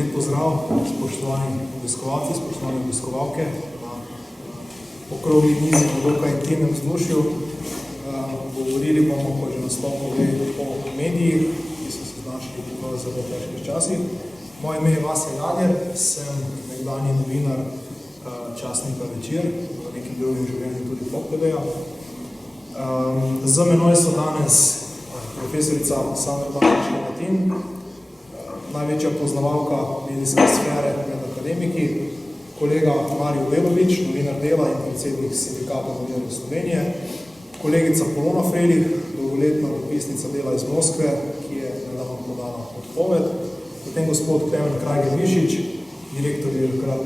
Lep pozdrav, spoštovani obiskovalci, spoštovane obiskovalke na okrogli mizi v dokaj intimnem vzdušju. Govorili bomo, kot že naslov pove, o medijih, ki so se znašli v zelo težkih časih. Moje ime je Vasja Jager, sem nekdanji novinar časnika Večer, v nekim drugim življenju tudi PopTV-ja. Z menoj so danes profesorica Sandra Bašič-Latin, največja poznavalka medijske sfere med akademiki, kolega Marjo Velovič, novinar Dela in predsednik Sindikata novinarjev Slovenije, kolegica Polona Frelih, dolgoletna dopisnica Dela iz Moskve, ki je nedavno podala odpoved, potem gospod Klemen Krajger-Mišič, direktor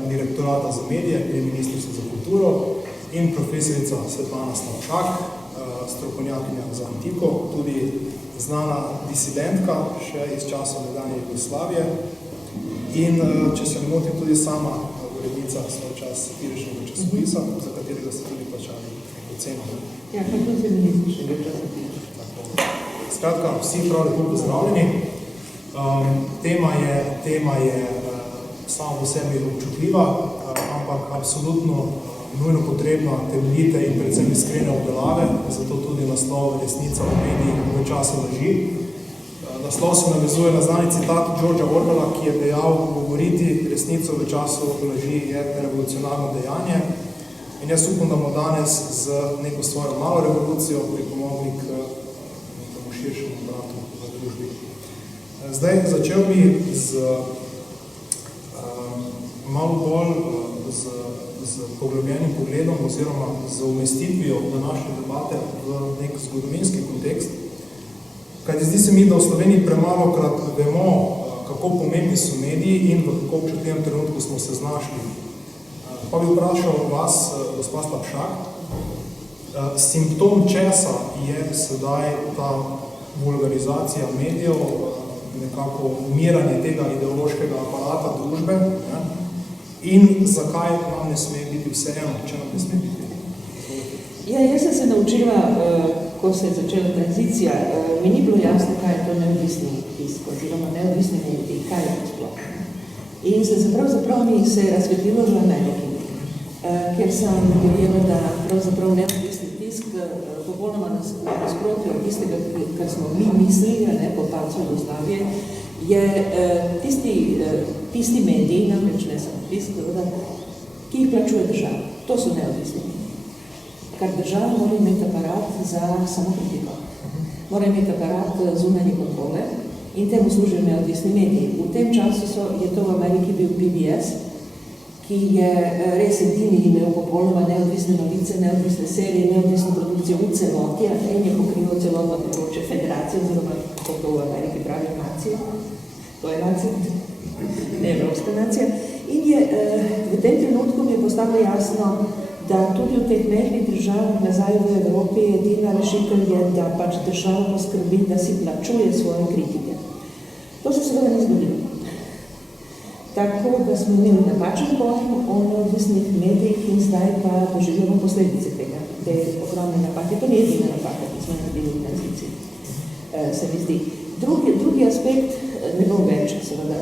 direktorata za medije pri Ministrstvu za kulturo in profesorica Svetlana Slavšak, strokovnjakinja za antiko, tudi znana disidentka še iz časov nekdanje Jugoslavije in, če se ne motim, tudi sama urednica svoj čas satiričnega časopisa, za katerega ste tudi plačali neko ceno. Ja, kako se ministričnega časopisa. Skratka, vsi prav lepo pozdravljeni. Tema je samo po sebi občutljiva, ampak absolutno nujno potrebna temeljite in predvsem iskrene obdelave, zato tudi naslov Resnica v medijih v času laži. Naslov se navezuje na znani citat Georgea Orwella, ki je dejal, govoriti resnico v času laži je revolucionarno dejanje. In jaz upam, da bomo danes z neko svojo malo revolucijo pripomogli k nekemu širšemu obratu v družbi. Zdaj, začel bi z malo bolj z poglobljenim pogledom oziroma z umestitvijo današnje debate v nek zgodovinski kontekst. Kajti zdi se mi, da v Sloveniji premalokrat vemo, kako pomembni so mediji in v kako občutljivem trenutku smo se znašli. Pa bi vprašal vas, gospa Slavšak, simptom česa je sedaj ta vulgarizacija medijev, nekako umiranje tega ideološkega aparata družbe, in zakaj nam ne sme biti vseeno, če nam ne sme biti? Ja, jaz sem se naučila, ko se je začela tranzicija, mi ni bilo jasno, kaj je to neodvisni tisk, oziroma neodvisni medij, kaj je to sploh. In pravzaprav mi se je razsvetlilo že v Ameriki, ker sem dojela, da pravzaprav neodvisni tisk popolnoma nasprotju tistega, kar smo mi mislili, po padcu Jugoslavije, je tisti mediji, namreč ne samo tisk, ki jih plačuje država. To so neodvisni mediji. Kar država mora imeti aparat za samokritiko. Mora imeti aparat zunanje kontrole in temu služijo neodvisni mediji. V tem času je to v Ameriki bil PBS, ki je res edini imel popolnoma neodvisne novice, neodvisne serije, neodvisno produkcijo v celoti, in je pokrival celotno področje federacije, oziroma kako v Ameriki pravijo nacije. To je nacija, ne evropska nacija. In v tem trenutku mi je postalo jasno, da tudi v teh mehkih državah nazaj v Evropi edina rešitev je, da pač država poskrbi, da si plačuje svoje kritike. To se seveda ni zgodilo. Tako da smo imeli napačen pojem o neodvisnih medijih in zdaj pa doživljamo posledice tega, te ogromne napake. To ni edina napaka, ki smo naredili v tranziciji, se mi zdi. Drugi aspekt, ne bom več, seveda,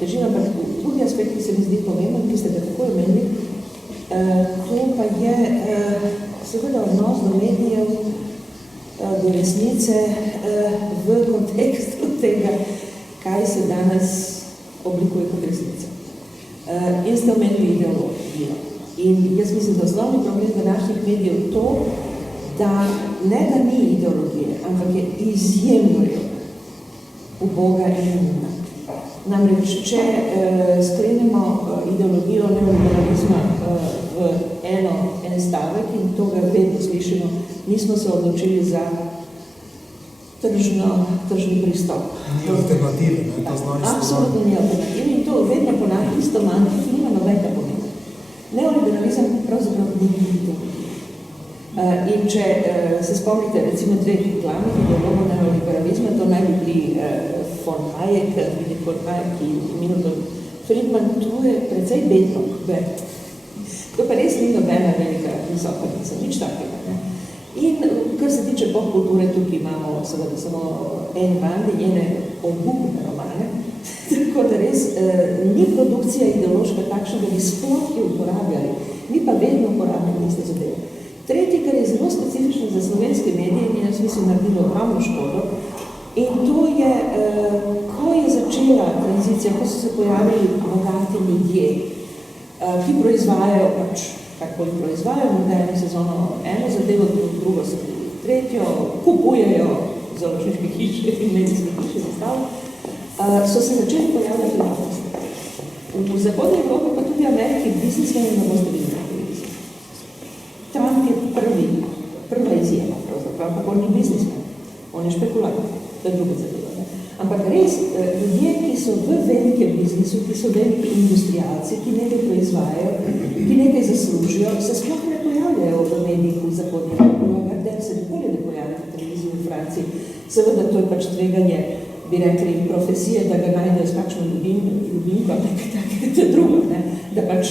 težina, ampak drugi aspekt, ki se mi zdi pomemben, ki ste ga tako omenili, to pa je seveda odnos do medijev, do resnice v kontekstu tega, kaj se danes oblikuje kot resnica. In ste omenili ideologijo. In jaz mislim, da osnovni problem današnjih medijev to, da ne da ni ideologije, ampak je izjemno uboga in neumna. Namreč, če sklenemo ideologijo neoliberalizma v en stavek in to ga vedno slišimo, nismo se odločili za tržni pristop. Ni alternative, ne? Ta znanje slovan. Absolutno ni alternative in to vedno ponavlja isto manj, ki nima nobenega pomena. Neoliberalizem pravzaprav ni ideologija. In če se spomnite recimo dveh glavnih ideologov neoliberalizma, to naj bi bili von Hayek, Friedrich von Hayek in Milton Friedman, to je precej bedno. To pa res ni nobena velika visoka misel, nič takega. In kar se tiče popkulture, tukaj imamo seveda samo en band in njene obupne romane, tako Tako da res ni produkcija ideološka takšna, da bi sploh jo uporabljali. Mi pa vedno uporabljamo iste zadeve. Tretji, kar je zelo specifično za slovenske medije, in jaz mislim naredilo ogromno škodo, in to je, ko je začela tranzicija, ko so se pojavili bogati ljudje, ki proizvajajo pač, karkoli proizvajajo, morda eno sezono eno zadevo, drugo se tretjo, kupujejo založniške hiše in medijske hiše zastav, so se začeli pojavljati javnosti. V zahodni Evropi pa tudi Ameriki biznismeni ne boste videli na televiziji. Trump je prva izjema, pravzaprav, pa on ni biznismen, on je špekulant, to je druga zadeva. Ne? Ampak res, ljudje, ki so v velikem biznisu, ki so veliki industrialci, ki nekaj proizvajajo, ki nekaj zaslužijo, se sploh ne pojavljajo v medijih v zahodni Evropi, da se nikoli ne pojavljajo na televiziji v Franciji. Seveda, to je pač tveganje, bi rekli, profesije, da ga najdejo s kakšno ljubimko, nekaj takega drugo, ne? Da pač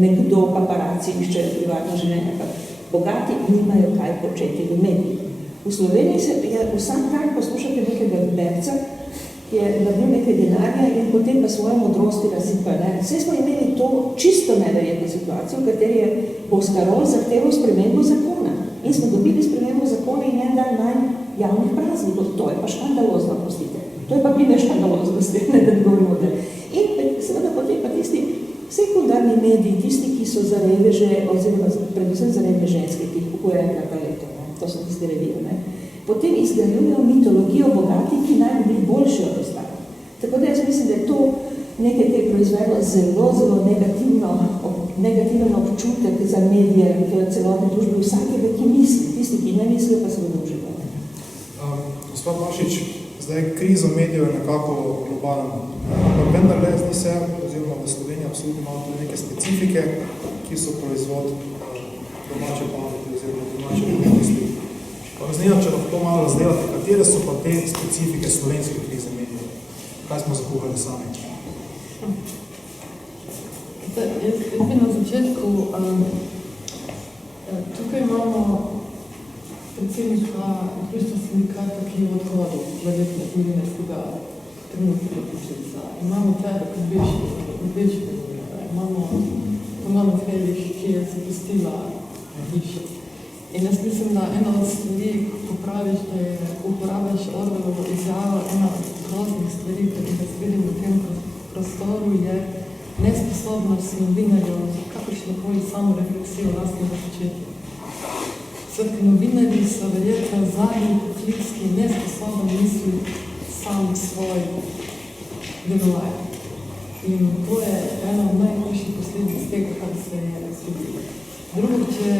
nekdo paparaci išče privatno življenje, pa bogati nimajo kaj početi v medijih. V Sloveniji se je vsak dan poslušati nekega berca, ki je naredil nekaj denarja in potem pa svoje modrosti razsipa. Vse smo imeli to čisto neverjetno situacijo, v kateri je Boscarol zahteval spremembo zakona. In smo dobili spremembo zakona in en dan manj javnih praznikov. To je pa škandalozno, prostite. To je pa pride škandalozno, da ne govorimo. In seveda potem pa tisti sekundarni mediji, tisti, ki so za reveže, oziroma predvsem za revne ženske, ki jih kupujejo na paleto. To so tiste revije, ne? Potem izgrajujejo mitologijo bogatih, ki naj bi bili boljši od ostalih. Tako da jaz mislim, da je to nekaj, kar je proizvedlo zelo negativen občutek za medije v celotne družbe vsakega, ki misli. Tisti, ki ne mislijo, pa se bodo uživali. Gospod Mašič, zdaj krizo medijev je nekako globalno. Ampak vendarle zdi se, oziroma v Sloveniji absolutno imamo tudi neke specifike, ki so proizvod domače pameti oziroma domače možnosti. Pa me zanima, če lahko malo razdelate, katere so pa te specifike slovenske krize medijev? Kaj smo zakuhali sami? Jaz bi na začetku, tukaj imamo predsednika Društva sindikata, ki je odhodil glede novinarskega trenutnega poklica. Imamo tebe kot večji novinarja, imamo Romano Frelih, ki je zapustila hišo. In jaz mislim, da ena od stvari, ko praviš, da je uporabljaš Orwellovo izjavo, ena od groznih stvari, ki jih vidim v tem prostoru, je nesposobnost novinarjev za kakršnokoli samorefleksijo lastnega početja. Skratka, novinarji so verjetno zadnji poklic, ki je nesposoben misli sam svoj delovanje. In to je ena od najhujših posledic tega, kar se je zgodilo. Drugo, če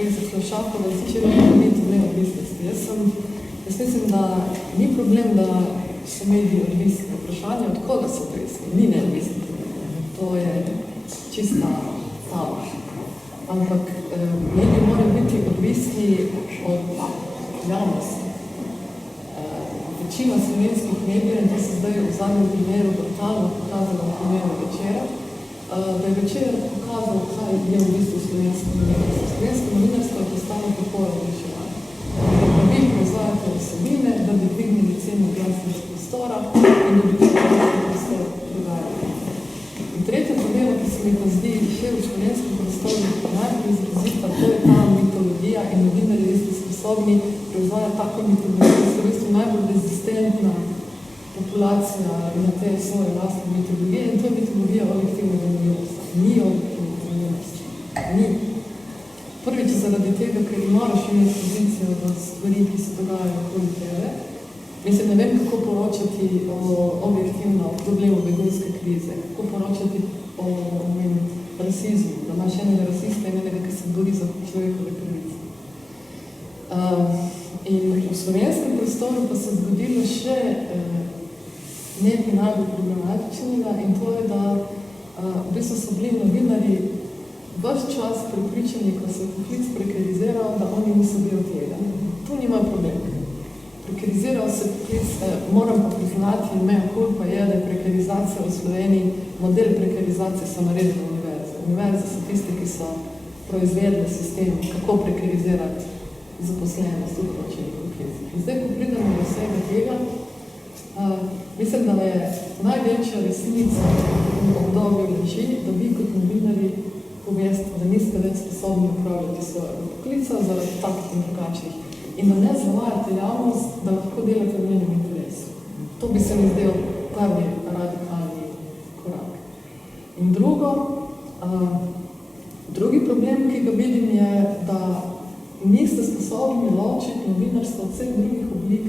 se Šafova začela govoriti o neodvisnosti. Jaz mislim, da ni problem, da so mediji odvisni. Vprašanje, od koga so odvisni, ni neodvisni. To je čista stava. Ampak mediji morajo biti odvisni od javnosti. Večina slovenskih medijev, in to se zdaj v zadnjem primeru brutalno pokazala v primeru Večera, da je Večer pokazal, kaj je v bistvu slovensko novinarstvo. Slovensko novinarstvo je postalo podporo reševanja. Da vi proizvajate vsebine, da bi dvignili ceno glasnega prostora in da bi glasnega prostora prodajali. In tretja problema, ki se mi pa zdi še v slovenskem prostoru najbolj izrazita, to je ta mitologija in novinarji ste sposobni proizvajati tako mitologijo, da so v bistvu najbolj rezistentna populacija na te svoje vlastne mitologije in to je mitologija objektivnega novinarstva. Ni objektivnega novinarstva. Ni. Prvič zaradi tega, ker moraš imeti pozicijo do stvari, ki se dogajajo okoli tebe. Mislim, ne vem, kako poročati objektivno o problemu begunske krize, kako poročati o rasizmu, da imaš enega rasista in enega, ki se bori za človekove pravice. In v slovenskem prostoru pa se zgodilo še nekaj najbolj problematičnega in to je, da v bistvu so bili novinarji ves čas prepričani, ko se poklic prekariziral, da oni niso bil tega. Tu nima problema. Prekariziral se poklic, moram pa priznati, mea culpa je, da je prekarizacija v Sloveniji, model prekarizacije so naredili univerze. Univerze so tiste, ki so proizvedli sistem, kako prekarizirati zaposlenost v določenih poklicih. In zdaj, ko pridemo do vsega tega, Mislim, da je največja resnica v obdobju leži, da vi kot novinarji poveste, da niste več sposobni upravljati svojega poklica zaradi takih in drugačnih in da ne zavajate javnost, da lahko delate v njenem interesu. To bi se mi zdel prvi radikalni korak. In drugi problem, ki ga vidim, je, da niste sposobni ločiti novinarstva od vseh drugih oblik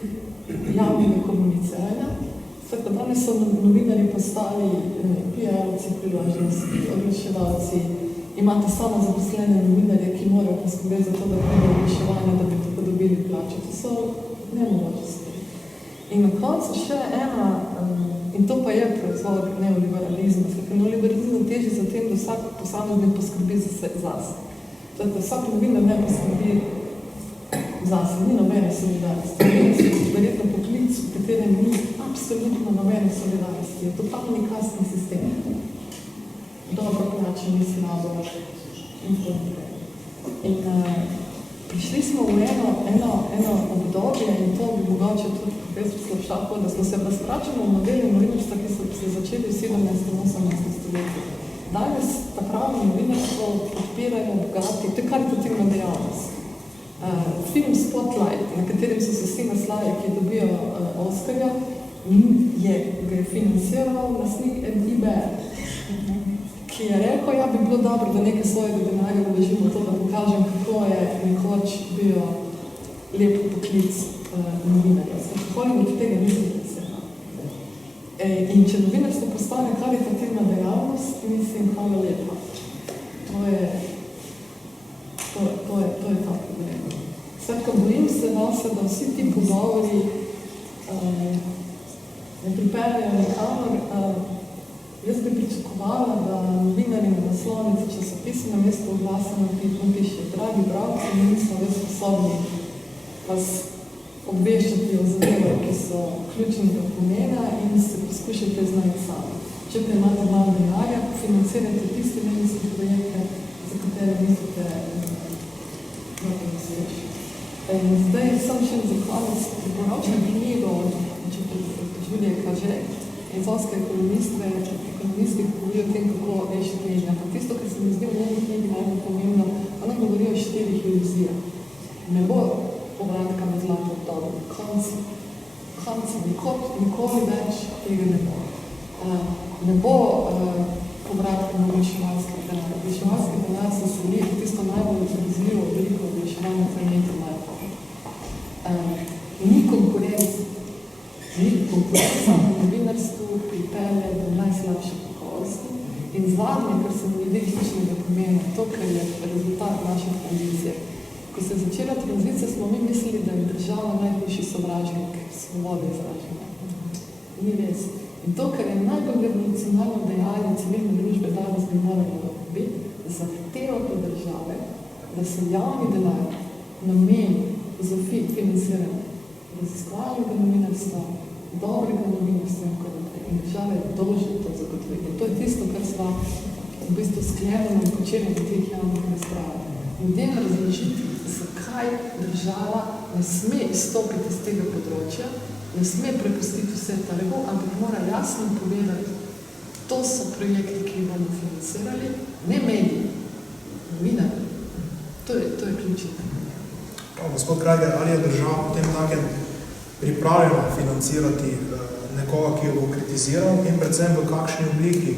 javnega komuniciranja. Tako da danes so novinarji postali PR-ovci, priložnosti, oglaševalci, imate samo zaposlene novinarje, ki morajo poskrbeti za to, da pride oglaševanje, da bi tako dobili plačo. To so nemogočnosti. In na koncu še ena, in to pa je proizvod neoliberalizma, ker neoliberalizem teži za tem, da vsak posameznik poskrbi zase. Tako da vsak novinar ne poskrbi zase, ni nobene solidarnosti. Verjetno poklic, v katerem ni absolutno nobene solidarnosti. Je totalni kasni sistem. Dobro plačeni slabo in tako naprej. In prišli smo v eno obdobje in to bi mogoče tudi profesor Slabšakov, da smo se vračali v modeli novinarstva, ki so se začeli v 17. in 18. stoletju. Danes ta pravo novinarstvo podpirajo bogati, to je karitativna dejavnost. Film Spotlight, na katerem so se vsi naslavi, ki dobijo Oscarja, ga je financiral nasnik eBay, ki je rekel, ja bi bilo dobro, da nekaj svojega denarja vložimo to, da pokažem, kako je nekoč bil lep poklic novinarja. Hollywood tega ni financiral. In če novinarstvo postane karitativna dejavnost, mislim, hvala lepa. To je ta problem. Skratka, bojim se nase, da vsi ti pogovori ne pripeljajo nikamor. Jaz bi pričakovala, da novinarji na naslovnici časopisa na mesto oglasa napiše, dragi bralci, mi nismo več sposobni vas obveščati o zadevah, ki so ključnega pomena in se poskušajte znati sami. Če pa imate malo denarja, financirajte tiste medijske projekte, za katere mislite mnogo doseči. Zdaj sem še za konec priporočam knjigo od Julije Kaže, izolske ekonomistke, ki govorijo o tem, kako rešiti knjižne. Ampak tisto, kar se mi zdi v njeni knjigi najbolj pomembno, ona govori o 4 iluzijah. Ne bo povratka med zlato obdobje, konci, nikoli več tega ne bo. Ne bo povratka na oglaševalski denar. Oglaševalski denar se seli tisto najbolj razvilo veliko oglaševanje predmetov najbolj. Ni konkurenca v novinarstvu pripelje do najslabše kakovosti. In zadnje, kar se mi vidi ključnega pomena, to, kar je rezultat naše tranzicije. Ko se je začela tranzicija, smo mi mislili, da je država najboljši sovražnik svobode izražanja. Ni res. In to, kar je najbolj revolucionarno dejanje civilne družbe danes bi moralo biti, zahteva od države, da se javni denar nameni za financiranje raziskovalnega novinarstva, dobrega novinarstva in tako naprej. In država je dolžna to zagotoviti. In to je tisto, kar sva v bistvu sklenjeno in počela v teh javnih razpravah. Ljudem razložiti, zakaj država ne sme izstopiti iz tega področja, ne sme prepustiti vse trgu, ampak mora jasno povedati, to so projekti, ki jih bomo financirali, ne mediji, novinarji. To je ključno. Gospod Krajger, ali je država potem takem pripravljena financirati nekoga, ki jo bo kritiziral in predvsem v kakšni obliki?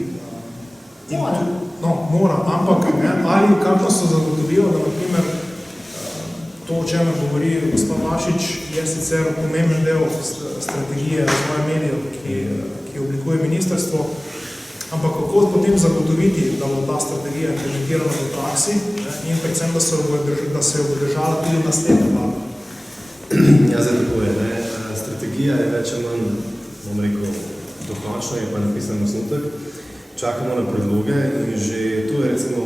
Mora, ampak ali kako so zagotovilo, da naprimer to, o čemer govori gospod Mašič, je sicer pomemben del strategije razvoja medijev, ki oblikuje ministrstvo, ampak kako potem zagotoviti, da bo ta strategija implementirana v praksi in predvsem, da se jo bo držala tudi naslednja vlada? Ja, zdaj tako je. Strategija je več ali manj, bom rekel, dokončno je pa napisan osnutek. Čakamo na predloge in že tu je recimo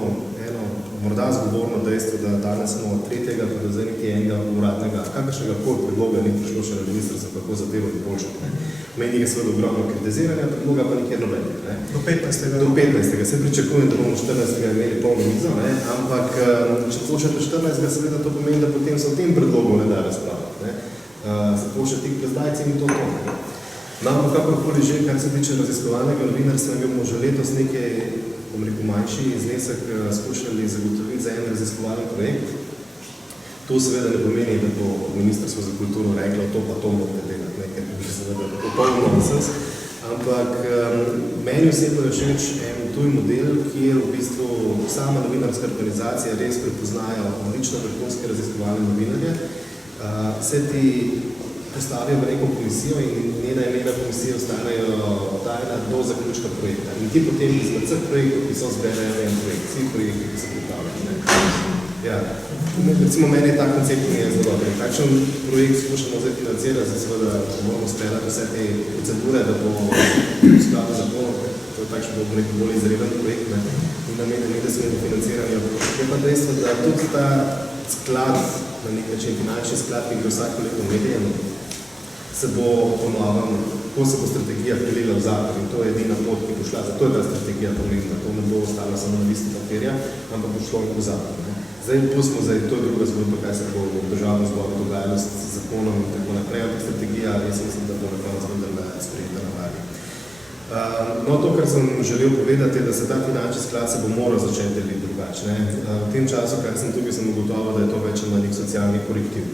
eno morda zgovorno dejstvo, da danes smo od 3. pa do zdaj niti enega uradnega, kakršnega koli predloga ni prišlo še na ministrstvo, kako zadevo izboljšati. Meni je seveda ogromno kritiziranja, predloga pa nikjer nobenega. Do 15. Do 15. Se pričakujem, da bomo 14. imeli polno mizo, ampak če pošljete 14. seveda to pomeni, da potem se o tem predlogu ne da razpravljati. Se pošljete tik pred zdajcem in to. No, ampak kakorkoli že, kar se tiče raziskovalnega novinarstva, bomo že letos nekaj, bom rekel, manjši znesek skušali zagotoviti za en raziskovalni projekt. To seveda ne pomeni, da bo Ministrstvo za kulturo reklo, to morate delati, ker bi seveda popolno nonsens. Ampak meni osebno je všeč en tuj model, kjer v bistvu sama novinarska organizacija res prepoznajo odlično vrhunske raziskovalne novinarje. Se ti postavijo v neko komisijo in njena imena komisije ostanejo tajna do zaključka projekta. In ti potem izmed vseh projektov, ki so zberejo en projekt, vsi projekti, ki se pripravljajo. Ja. Recimo meni ta koncept mi je zelo dober. Takšen projekt skušamo zdaj financirati, seveda moramo speljati vse te procedure, da bo v skladu z zakonom, to je takšen bolj izreden projekt, in namenjeni, da smo financirani. Je pa dejstvo, da tudi ta sklad, na nek način finančni sklad, ki gre vsako leto medijem, se bo ponovil, ko se bo strategija prelila v zakon in to je edina pot, ki bo šla. Zato je ta strategija pomembna. To ne bo ostalo samo na listi papirja, ampak bo šlo v zakon. Zdaj pustimo, to je druga zgodba, kaj se bo v državnem zboru dogajalo z zakonom in tako naprej, ampak strategija, jaz mislim, da bo na koncu vendarle sprejeta na vladi. No, to, kar sem želel povedati, je, da se ta finančni sklad se bo moral začeti deliti drugače. V tem času, kar sem tukaj, sem ugotovil, da je to več na nek socialni korektiv.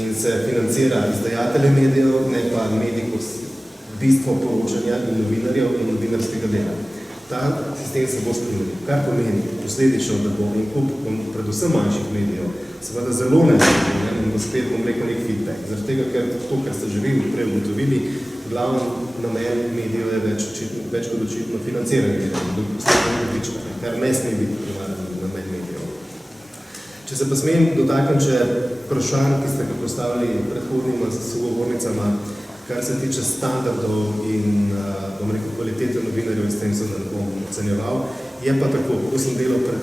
In se financira izdajatelje medijev, ne pa medij kot bistvo poročanja in novinarjev in novinarskega dela. Ta sistem se bo spremenil, kar pomeni posledično, da bo en kup predvsem manjših medijev seveda zelo nespremenil in bo spet, bom rekel, nek feedback. Zaradi tega, ker to, kar ste že vi prej ugotovili, glavni namen medijev je več kot očitno financiranje, kar ne sme biti primarni namen medijev. Če se pa smem dotakniti še vprašanj, ki ste ga postavili predhodnima sogovornicama, kar se tiče standardov in, bom rekel, kvalitete novinarjev, in s tem se ne bom ocenjeval. Je pa tako, ko sem delal pred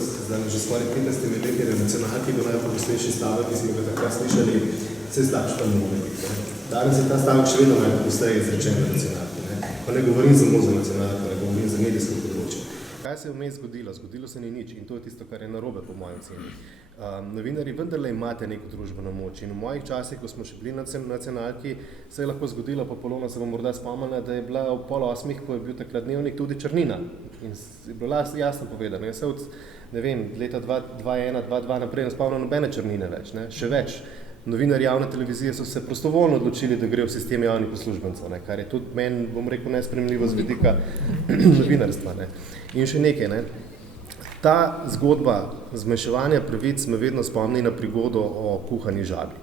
že skoraj 15 leti na nacionalki, bil najpogostejši stavek, ki smo ga takrat slišali, se slabš pa ne more biti. Danes je ta stavek še vedno najpogosteje izrečen na nacionalki. Pa ne govorim samo za nacionalko, ne govorim za medijsko področje. Kaj se je vmes zgodilo? Zgodilo se ni nič in to je tisto, kar je narobe po mojem oceni. Novinarji vendarle imate neko družbeno moč in v mojih časih, ko smo še bili na nacionalki, se je lahko zgodilo, pa Polona se bom morda spomnila, da je bila ob 7:30, ko je bil takrat dnevnik, tudi črnina. In je bila jasno povedano. Jaz se od, ne vem, leta 2001, 2002 naprej ne spomnim nobene črnine več, ne? Še več. Novinarji javne televizije so se prostovoljno odločili, da gre v sistem javnih uslužbencev, kar je tudi meni, bom rekel, nespremljivo z vidika novinarstva. In še nekaj, ta zgodba zmanjševanja pravic me vedno spomni na prigodo o kuhani žabi.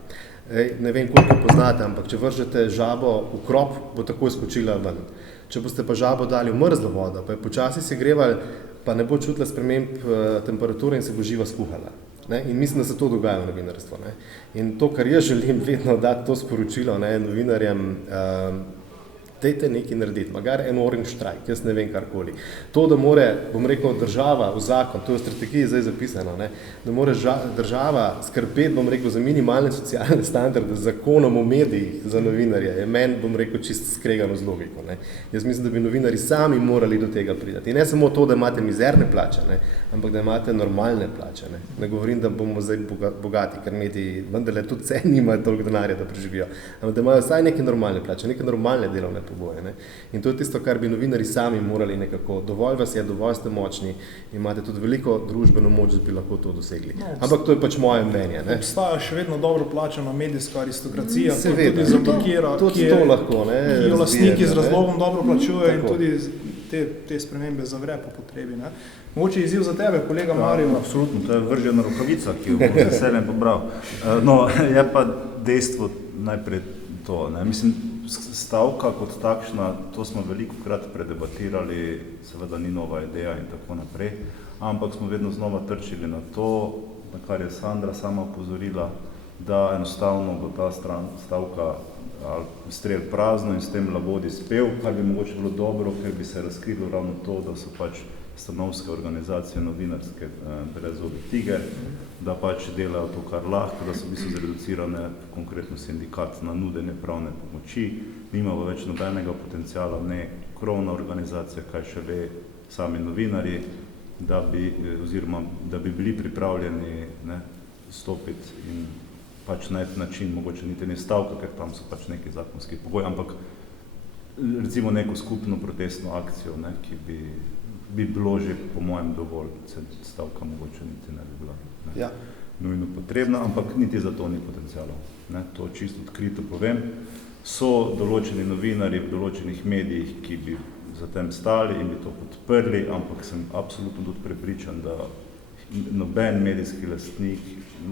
Ne vem, koliko poznate, ampak če vržete žabo v krop, bo takoj skočila ven. Če boste pa žabo dali v mrzlo vodo, pa je počasi segrevala, pa ne bo čutila sprememb temperature in se bo živa skuhala. In mislim, da se to dogaja v novinarstvu. In to, kar jaz želim vedno dati to sporočilo novinarjem, dajte nekaj narediti, magar en orange strike, jaz ne vem karkoli. To, da more, bom rekel, država v zakon, to je v strategiji zdaj zapisano, da more država skrbeti, bom rekel, za minimalne socialne standarde z zakonom o medijih za novinarje, je meni, bom rekel, čisto skregano z logiko. Jaz mislim, da bi novinarji sami morali do tega priti. In ne samo to, da imate mizerne plače, ampak da imate normalne plače. Ne govorim, da bomo zdaj bogati, ker mediji vendarle tudi cen nimajo toliko denarja, da preživijo, ampak da imajo vsaj neke normalne plače, neke normalne delovne pogoje. In to je tisto, kar bi novinarji sami morali nekako. Dovolj vas je, dovolj ste močni, imate tudi veliko družbeno moč, da bi lahko to dosegli. Ampak to je pač moje mnenje. Obstaja še vedno dobro plačana medijska aristokracija, seveda, tudi zablokira, ki jo lastniki z razlogom dobro plačujejo in tudi te spremembe zavre po potrebi. Mogoče izziv za tebe, kolega Mario. Absolutno, to je vržena rokavica, ki jo bom z veseljem pobral. No, je pa dejstvo najprej to. Mislim, stavka kot takšna, to smo velikokrat predebatirali, seveda ni nova ideja in tako naprej, ampak smo vedno znova trčili na to, na kar je Sandra sama opozorila, da enostavno bo ta stavka strel prazno in s tem labodi spev, kar bi mogoče bilo dobro, ker bi se razkrilo ravno to, da so pač stanovske organizacije novinarske brez tiger, da pač delajo to, kar lahko, da so v bistvu zreducirane konkretno sindikat na nudenje pravne pomoči, nimamo več nobenega potencijala, ne krovna organizacija, kaj še ve sami novinarji, da bi bili pripravljeni stopiti in pač na način, mogoče niti ne stavka, ker tam so pač neki zakonski pogoji, ampak recimo neko skupno protestno akcijo, ne, ki bi bilo že po mojem dovolj, stavka mogoče niti ne bi bila nujno potrebna, ampak niti za to ni potencialov. Ne, to čisto odkrito povem. So določeni novinarji v določenih medijih, ki bi za tem stali in bi to podprli, ampak sem absolutno tudi prepričan, da noben medijski lastnik,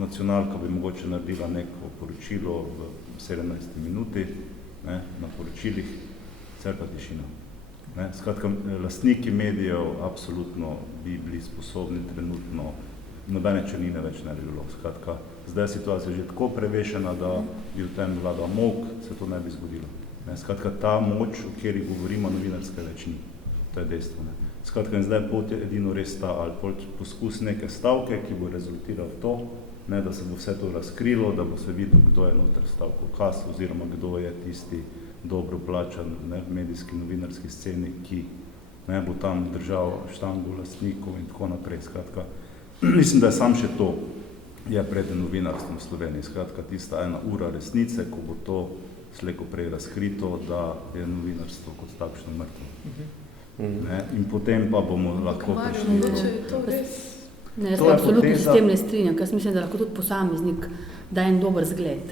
nacionalka bi mogoče naredila neko poročilo v 17 minuti, ne, na poročilih, pa tišina. Ne, skratka, lastniki medijev absolutno bi bili sposobni trenutno, nobene črnine več ne bi bilo. Skratka, zdaj je situacija že tako prevešena, da bi v tem vlada molk, se to ne bi zgodilo. Ne, skratka, ta moč, o kateri govorimo, novinarska več ni. To je dejstvo. Ne. Skratka, in zdaj pot je edino res ta, ali poskus neke stavke, ki bo rezultiral to, ne, da se bo vse to razkrilo, da bo se videl, kdo je noter stavko kas, oziroma kdo je tisti dobro plačan, ne, v medijski novinarski sceni, ki, ne, bo tam držal štango lastnikov in tako naprej. Skratka, mislim, da je sam še to je pred novinarstvom v Sloveniji. Skratka, tista ena ura resnice, ko bo to slejko prej razkrito, da je novinarstvo kot takšno mrtvo. Ne, in potem pa bomo lahko prišli do... Ne, jaz absolutno s tem ne strinjam, ker mislim, da lahko tudi posameznik daje en dober zgled.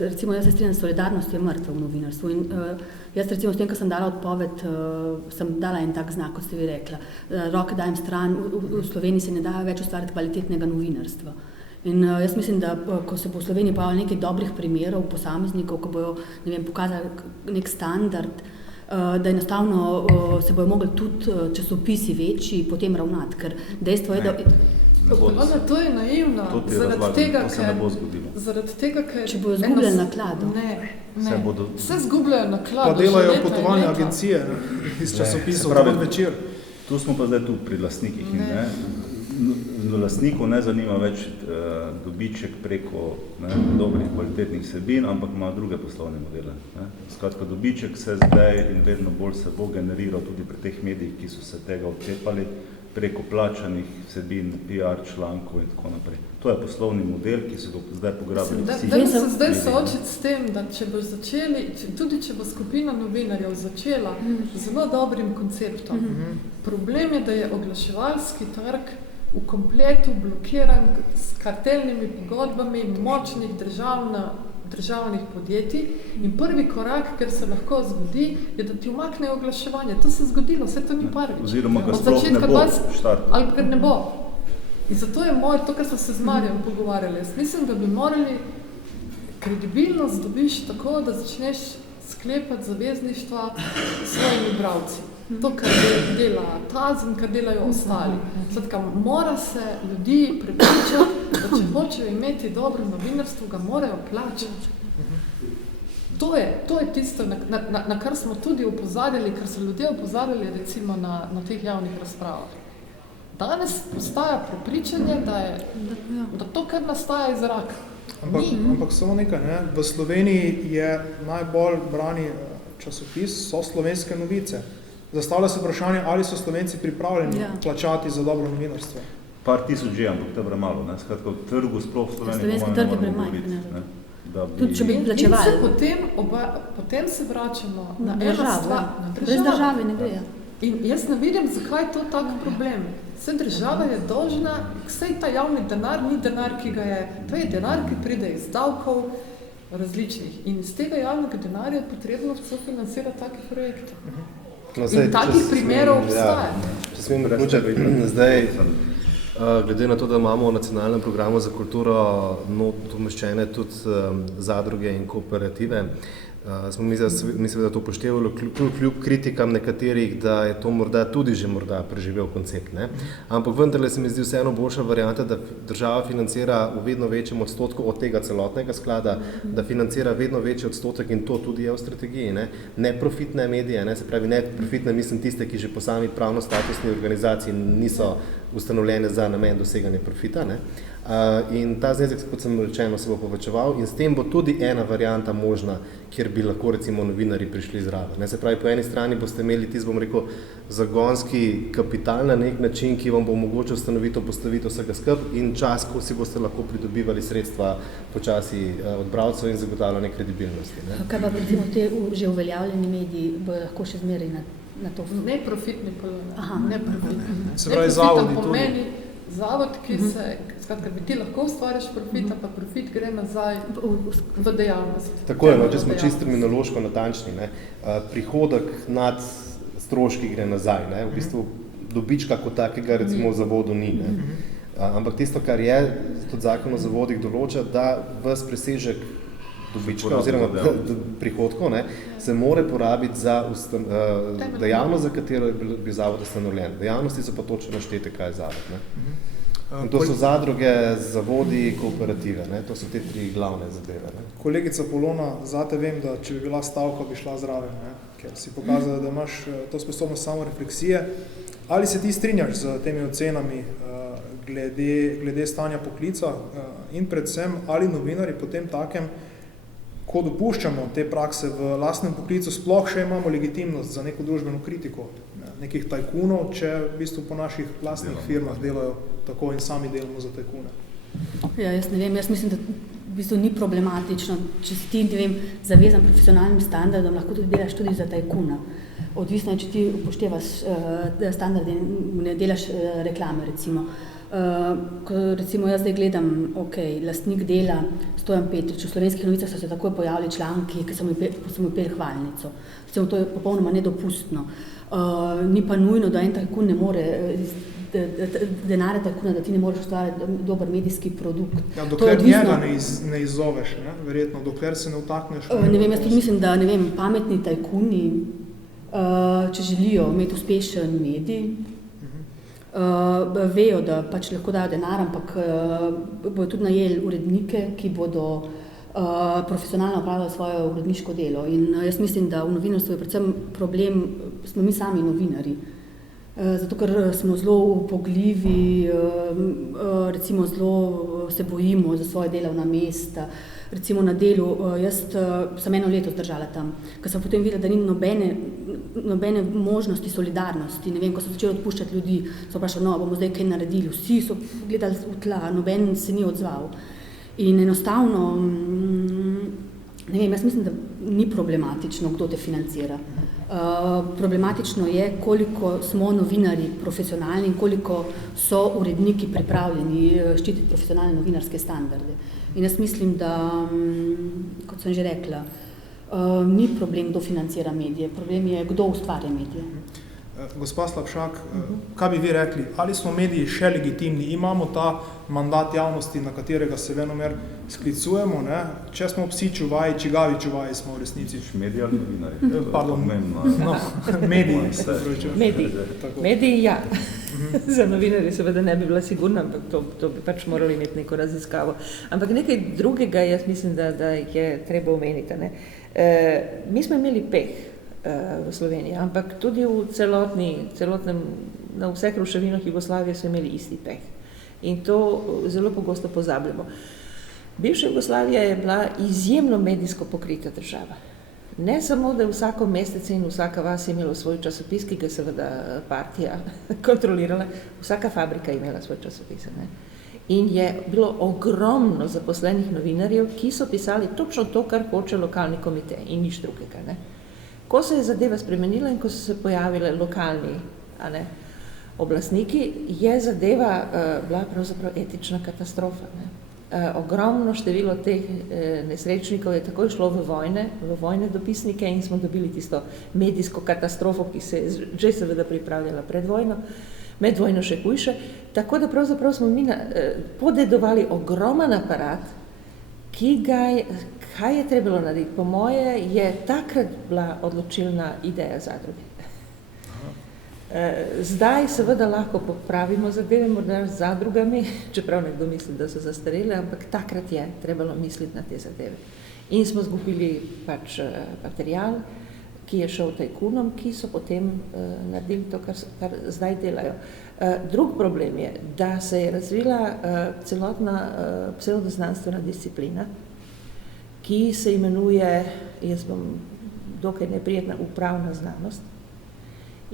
Recimo, jaz se strinjam, solidarnost je mrtva v novinarstvu in jaz recimo s tem, ko sem dala odpoved, sem dala en tak znak, kot ste vi rekla. Roke dajem stran, v Sloveniji se ne da več ustvariti kvalitetnega novinarstva. In jaz mislim, da ko se bo v Sloveniji pojavilo nekaj dobrih primerov posameznikov, ko bojo, ne vem, pokazali nek standard, da enostavno se bojo mogli tudi časopisi večji potem ravnati, ker dejstvo je, da... To je naivno, zaradi tega, ker... Če bojo zgubljali naklado. Vse zgubljajo naklado. Pa delajo potovalne agencije, ne, iz časopisov, pravi večer. Tu smo pa zdaj tu pri lastnikih. Lastnikov ne zanima več dobiček preko dobrih kvalitetnih vsebin, ampak ima druge poslovne modele. Ne. Skratka, dobiček se zdaj in vedno bolj se bo generiral tudi pri teh medijih, ki so se tega odcepali, preko plačanih vsebin, PR člankov in tako naprej. To je poslovni model, ki so ga zdaj pograbili vsi. Dajmo se zdaj soočiti s tem, da če bo začeli, tudi če bo skupina novinarjev začela z zelo dobrim konceptom, problem je, da je oglaševalski trg v kompletu blokiran s kartelnimi pogodbami močnih državnih podjetij in prvi korak, ker se lahko zgodi, je, da ti umaknejo oglaševanje. To se je zgodilo, vse to ni prvič. Oziroma ga sploh ne bo štartilo. Ali ga ne bo. In zato je to, kar smo se z Marjem pogovarjali. Jaz mislim, da bi morali kredibilnost dobiš tako, da začneš sklepati zavezništva s svojimi bralci. To, kar dela Tazen, kar delajo ostali. Skratka, mora se ljudi prepričati, da če hočejo imeti dobro novinarstvo, ga morajo plačati. To je tisto, na kar smo tudi opozarjali, kar so ljudje opozarjali recimo na teh javnih razpravah. Danes postaja prepričanje, da to, kar nastaja iz zraka. Ampak samo nekaj, ne? V Sloveniji je najbolj brani časopis so Slovenske novice. Zastavlja se vprašanje, ali so Slovenci pripravljeni plačati za dobro novinarstvo. Par tisoč že, ampak to je premalo. Skratka, v trgu sploh v Sloveniji Slovenski trg je premalo. Tudi če bi plačevali. Potem se vračamo na državo. Brez države ne gre. In jaz ne vidim, zakaj je to tak problem. Vse država je dolžna, vsej ta javni denar ni denar, ki ga je, to je denar, ki pride iz davkov različnih. In iz tega javnega denarja je potrebno sofinancirati takih projektov. In takih primerov obstaja. Če smem reči, zdaj, glede na to, da imamo v nacionalnem programu za kulturo umeščene tudi zadruge in kooperative, smo mi seveda to upoštevali kljub kritikam nekaterih, da je to morda tudi že preživel koncept. Ne? Ampak vendarle se mi zdi vseeno boljša varianta, da država financira v vedno večjem odstotku od tega celotnega sklada, da financira vedno večji odstotek in to tudi je v strategiji. Neprofitne medije, se pravi neprofitne, mislim tiste, ki že po sami pravno-statusni organizaciji niso ustanovljene za namen doseganja profita, ne. In ta znesek, kot sem rečeno, se bo povečeval in s tem bo tudi ena varianta možna, kjer bi lahko recimo novinarji prišli zraven. Se pravi, po eni strani boste imeli tisti, bom rekel, zagonski kapital na nek način, ki vam bo omogočil postavitev vsega skupaj in čas, ko si boste lahko pridobivali sredstva počasi od bralcev in zagotavljanje kredibilnosti. Ne? Kaj pa recimo te že uveljavljeni mediji bodo lahko še zmeraj na to? Neprofitni polona. Aha. Neprofitni. Se pravi, zavodi pomeni zavod, ki se, skratka, bi ti lahko ustvariš profit, pa profit gre nazaj v dejavnost. Tako je, če smo čisto terminološko natančni, ne, prihodek nad stroški gre nazaj, ne, v bistvu dobička kot takega recimo v zavodu ni, ne. Ampak tisto, kar je, tudi zakon o zavodih določa, da ves presežek dobička oziroma prihodkov, ne, se more porabiti za dejavnost, za katero je bil zavod ustanovljen. Dejavnosti so pa točno naštete, kaj je zavod. Ne. In to so zadruge, zavodi, kooperative. Ne. To so te tri glavne zadeve. Ne. Kolegica Polona, zate vem, da če bi bila stavka, bi šla zraven, ne, ker si pokazala, da imaš to sposobnost samorefleksije. Ali se ti strinjaš z temi ocenami glede stanja poklica in predvsem, ali novinarji potem takem, ko dopuščamo te prakse v lastnem poklicu, sploh še imamo legitimnost za neko družbeno kritiko nekih tajkunov, če v bistvu po naših lastnih firmah delajo tako in sami delamo za tajkune. Ja, jaz ne vem, jaz mislim, da v bistvu ni problematično, če si ti, ne vem, zavezan profesionalnim standardom, lahko tudi delaš tudi za tajkuna. Odvisno je, če ti upoštevaš standarde in ne delaš reklame, recimo. Ko recimo jaz zdaj gledam, lastnik dela Stojan Petrič, v Slovenskih novicah so se takoj pojavili članki, ki so mi peli hvalnico. Recimo, to je popolnoma nedopustno. Ni pa nujno, da en tajkun ne more denarja tajkuna, da ti ne moreš ustvarjati dober medijski produkt. Ja, dokler njega ne izzoveš, ne? Verjetno, dokler se ne vtakneš. Ne vem, jaz tudi mislim, da pametni tajkuni, če želijo imeti uspešen medij, vejo, da pač lahko dajo denar, ampak bodo tudi najeli urednike, ki bodo profesionalno opravljali svoje uredniško delo. In jaz mislim, da v novinarstvu je predvsem problem, smo mi sami novinarji. Zato, ker smo zelo upogljivi, recimo zelo se bojimo za svoje delovna mesta. Recimo na delu, jaz sem 1 leto zdržala tam, ker sem potem videla, da ni nobene možnosti solidarnosti. Ne vem, ko so začeli odpuščati ljudi, so vprašali, bomo zdaj kaj naredili. Vsi so gledali v tla, noben se ni odzval. In enostavno, ne vem, jaz mislim, da ni problematično, kdo te financira. Problematično je, koliko smo novinarji profesionalni in koliko so uredniki pripravljeni ščititi profesionalne novinarske standarde. In jaz mislim, da, kot sem že rekla, ni problem, kdo financira medije, problem je, kdo ustvarja medije. Gospa Slapšak, kaj bi vi rekli, ali smo mediji še legitimni, imamo ta mandat javnosti, na katerega se venomer sklicujemo, ne? Če smo psi čuvaji, čigavi čuvaji smo v resnici? Mediji ali novinarji? Pardon, mediji. Mediji, ja. Za novinarji seveda ne bi bila sigurna, ampak to bi pač morali imeti neko raziskavo. Ampak nekaj drugega, jaz mislim, da je treba omeniti. Mi smo imeli peh v Sloveniji, ampak tudi v celotnem, na vseh ruševinah Jugoslavije so imeli isti peh. In to zelo pogosto pozabljamo. Bivša Jugoslavija je bila izjemno medijsko pokrita država. Ne samo, da je vsako mestece in vsaka vas imela svoj časopis, ki ga seveda partija kontrolirala, vsaka fabrika imela svoj časopis. Ne? In je bilo ogromno zaposlenih novinarjev, ki so pisali točno to, kar hoče lokalni komitej in nič drugega. Ne? Ko se je zadeva spremenila in ko so se pojavile lokalni oblastniki, je zadeva bila pravzaprav etična katastrofa. Ne? Ogromno število teh nesrečnikov je takoj šlo v vojne dopisnike in smo dobili tisto medijsko katastrofo, ki se je že seveda pripravljala pred vojno, med vojno še hujše. Tako da pravzaprav smo mi podedovali ogroman aparat, kaj je trebalo narediti? Po moje je takrat bila odločilna ideja zadruge. Zdaj seveda lahko popravimo zadeve, morda z zadrugami, čeprav nekdo misli, da so zastarele, ampak takrat je trebalo misliti na te zadeve. In smo zgubili pač material, ki je šel tajkunom, ki so potem naredili to, kar zdaj delajo. Drug problem je, da se je razvila celotna pseudoznanstvena disciplina, ki se imenuje, jaz bom dokaj neprijetna, upravna znanost.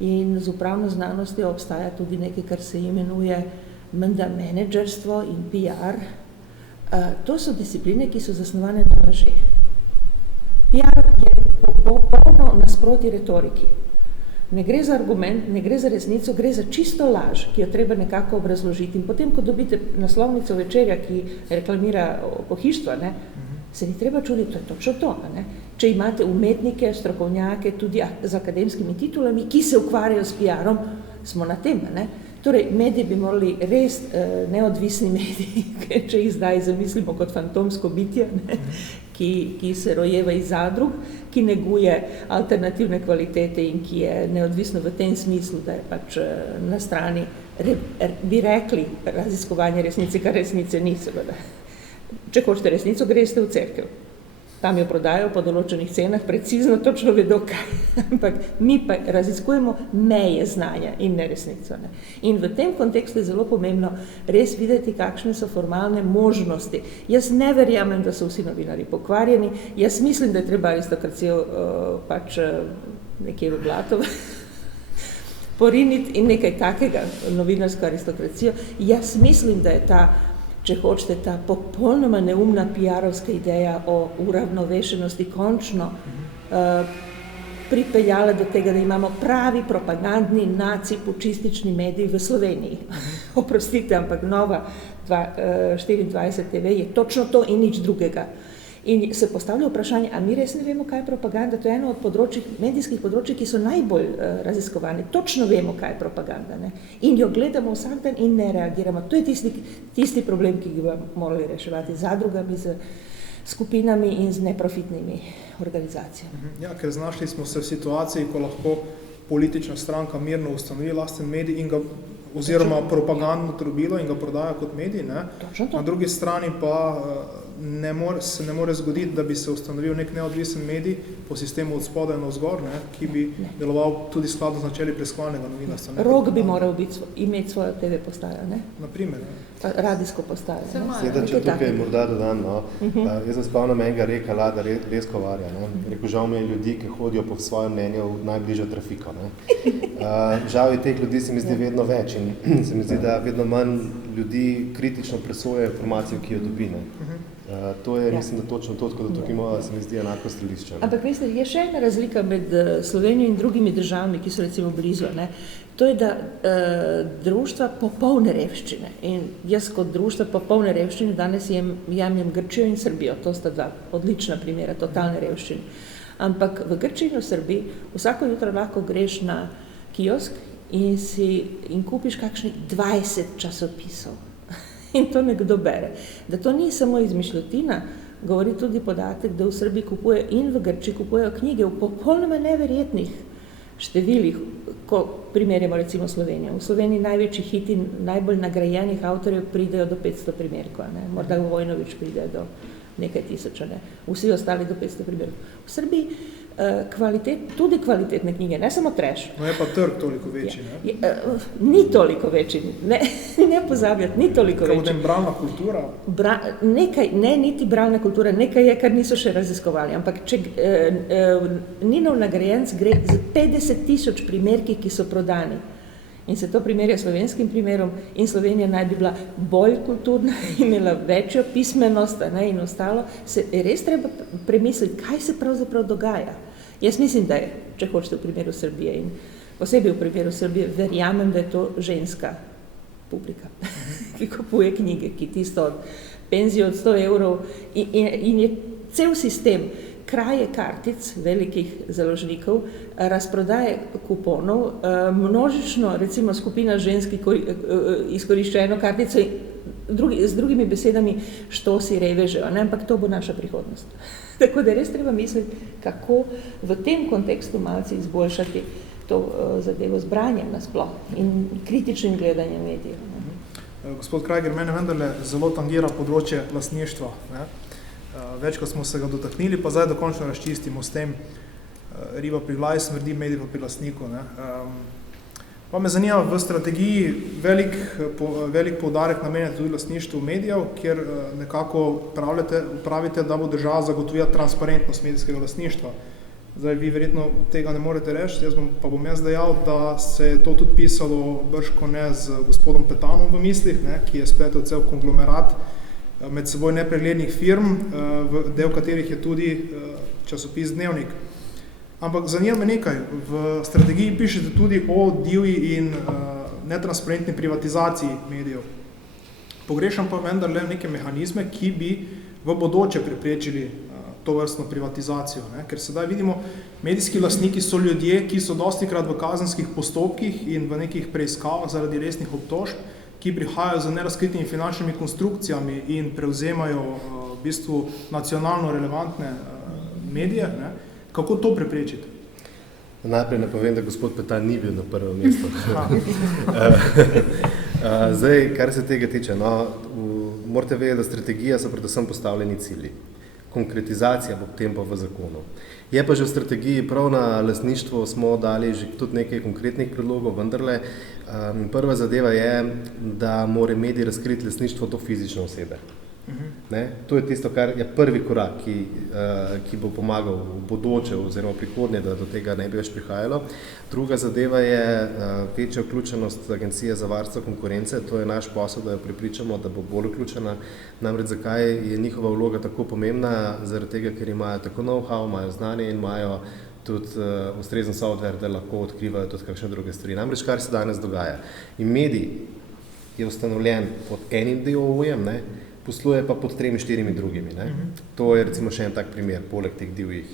In z upravno znanostjo obstaja tudi nekaj, kar se imenuje menda menedžerstvo in PR. To so discipline, ki so zasnovane na lažeh. PR je popolno nasproti retoriki. Ne gre za argument, ne gre za resnico, gre za čisto laž, ki jo treba nekako obrazložiti. In potem, ko dobite naslovnico Večerja, ki reklamira pohištva, se ni treba čuditi, to je točno to. Če imate umetnike, strokovnjake, tudi z akademskimi titulami, ki se ukvarjajo s PR-om, smo na tem. Torej, mediji bi morali res neodvisni mediji, če jih zdaj zamislimo kot fantomsko bitje, ki se rojeva iz zadrug, ki neguje alternativne kvalitete in ki je neodvisno v tem smislu, da je pač na strani, bi rekli, raziskovanje resnice, kar resnice ni, seveda. Če hočete resnico, greste v cerkev. Tam jo prodajo po določenih cenah, precizno, točno vedo kaj. Ampak mi pa raziskujemo meje znanja in ne resnico. In v tem kontekstu je zelo pomembno res videti, kakšne so formalne možnosti. Jaz ne verjamem, da so vsi novinari pokvarjeni. Jaz mislim, da je treba aristokracijo pač nekje v blato poriniti in nekaj takega, novinarsko aristokracijo. Jaz mislim, da je ta, če hočete, ta popolnoma neumna PR-ovska ideja o uravnovešenosti končno pripeljala do tega, da imamo pravi propagandni naci-pučistični medij v Sloveniji. Oprostite, ampak Nova 24 TV je točno to in nič drugega. In se postavlja vprašanje, a mi res ne vemo, kaj je propaganda? To je eno od medijskih področij, ki so najbolj raziskovane. Točno vemo, kaj je propaganda. In jo gledamo vsak dan in ne reagiramo. To je tisti problem, ki ga bomo morali reševati z zadrugami, z skupinami in z neprofitnimi organizacijami. Ja, ker znašli smo se v situaciji, ko lahko politična stranka mirno ustanovi lasten medij in ga oziroma propagandno trobilo in ga prodaja kot medij. Na drugi strani pa se ne more zgoditi, da bi se ustanovil nek neodvisen medij po sistemu od spodaj navzgor, ki bi deloval tudi skladno z načeli preiskovalnega novinarstva. Rok bi moral imeti svojo TV postajo, Naprimer. Radijsko postajo. Seveda, če tukaj morda dodam, jaz sem spomnim enega reka Lada Leskovarja. Rekel, žal mi je ljudi, ki hodijo po svojem mnenju v najbližjo trafiko. Žal je teh ljudi se mi zdi vedno več in se mi zdi, da vedno manj ljudi kritično presoja informacijo, ki jo dobi. To je, mislim, da točno to, da tukaj ima, se mi zdi, enako stališče. Ampak veste, je še ena razlika med Slovenijo in drugimi državami, ki so recimo blizu. To je, da društva popolne revščine. In jaz kot društva popolne revščine danes jemljem Grčijo in Srbijo. To sta dva odlična primera totalne revščine. Ampak v Grčiji in v Srbiji vsako jutro lahko greš na kiosk in kupiš kakšnih 20 časopisov. In to nekdo bere. Da to ni samo izmišljotina, govori tudi podatek, da v Srbiji kupujejo in v Grčiji kupujejo knjige v popolnoma neverjetnih številih, ko primerjamo recimo Slovenijo. V Sloveniji največji hiti najbolj nagrajenih avtorjev pridejo do 500 primerkov, morda Vojnović pride do nekaj tisoča, vsi ostali do 500 primerkov. V Srbiji tudi kvalitetne knjige, ne samo trash. No je pa trg toliko večji, Ni toliko večji, ne pozabljati, ni toliko večji. Kaj potem bralna kultura? Niti bralna kultura, nekaj je, kar niso še raziskovali, ampak če Ninov nagrajenec gre z 50 000 primerki, ki so prodani, in se to primerja s slovenskim primerom in Slovenija naj bi bila bolj kulturna, imela večjo pismenost in ostalo, se je res treba premisliti, kaj se pravzaprav dogaja. Jaz mislim, da je, če hočete v primeru Srbije in posebej v primeru Srbije, verjamem, da je to ženska publika, ki kupuje knjige, ki tisto penzijo od 100 evrov in je cel sistem kraje kartic velikih založnikov, razprodaje kuponov, množično, recimo skupina žensk izkorišča eno kartico in z drugimi besedami štosi revežejo, ampak to bo naša prihodnost. Tako da res treba misliti, kako v tem kontekstu malce izboljšati to zadevo z branjem nasploh in kritičnim gledanjem medijev. Gospod Krager, mene vendarle zelo tangira področje lastništva. Večkrat smo se ga dotaknili, pa zdaj dokončno razčistimo s tem riba pri glavi smrdi, medij pa pri lastniku. Pa me zanima, v strategiji velik poudarek namenjate tudi lastništvu medijev, kjer nekako pravite, da bo država zagotovila transparentnost medijskega lastništva. Zdaj, vi verjetno tega ne morete reči, pa bom jaz dejal, da se je to tudi pisalo bržkone z gospodom Petanom v mislih, ki je spletel cel konglomerat med seboj nepreglednih firm, del katerih je tudi časopis Dnevnik. Ampak zanima me nekaj, v strategiji pišete tudi o divji in netransparentni privatizaciji medijev. Pogrešam pa vendarle neke mehanizme, ki bi v bodoče preprečili to vrstno privatizacijo. Ker sedaj vidimo, medijski lastniki so ljudje, ki so dostikrat v kazenskih postopkih in v nekih preiskavah zaradi resnih obtožb, ki prihajajo z nerazkritimi finančnimi konstrukcijami in prevzemajo v bistvu nacionalno relevantne medije. Kako to preprečiti? Najprej ne povem, da gospod Petan ni bil na prvem mestu. Zdaj, kar se tega tiče, morate vedeti, da strategija so predvsem postavljeni cilji. Konkretizacija bo potem pa v zakonu. Je pa že v strategiji prav na lastništvo smo dali že tudi nekaj konkretnih predlogov, vendarle. Prva zadeva je, da mora medij razkriti lastništvo do fizične osebe. To je tisto, kar je prvi korak, ki bo pomagal v bodoče oziroma prihodnje, da do tega ne bi več prihajalo. Druga zadeva je večja vključenost Agencije za varstvo konkurence. To je naš posel, da jo prepričamo, da bo bolj vključena. Namreč zakaj je njihova vloga tako pomembna? Zaradi tega, ker imajo tako know-how, imajo znanje in imajo tudi ustrezen software, da lahko odkrivajo tudi kakšne druge stvari. Namreč kar se danes dogaja. In medij je ustanovljen pod enim DOO-jem, posluje pa pod 3-4 drugimi. To je recimo še en tak primer, poleg teh divjih,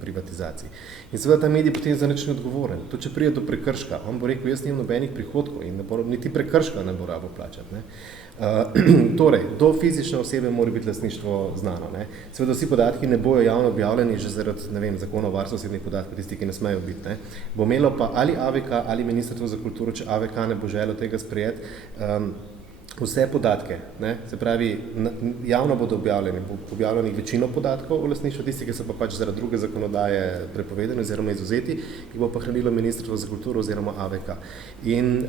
privatizacij. In seveda ta medij potem za nič ni odgovoren. To, če pride do prekrška, on bo rekel, jaz nimam nobenih prihodkov in niti prekrška ne bo rabo plačati. Torej, do fizične osebe mora biti lastništvo znano. Seveda vsi podatki ne bojo javno objavljeni že zaradi, zakona o varstvu osebnih podatkov, tisti, ki ne smejo biti. Bo imelo pa ali AVK ali Ministrstvo za kulturo, če AVK ne bo želel tega sprejeti, vse podatke, se pravi, javno bodo objavljeni večino podatkov o lastništvu, tisti, ki so pa pač zaradi druge zakonodaje prepovedani oziroma izvzeti, ki bo pa hranilo Ministrstvo za kulturo oziroma AVK. In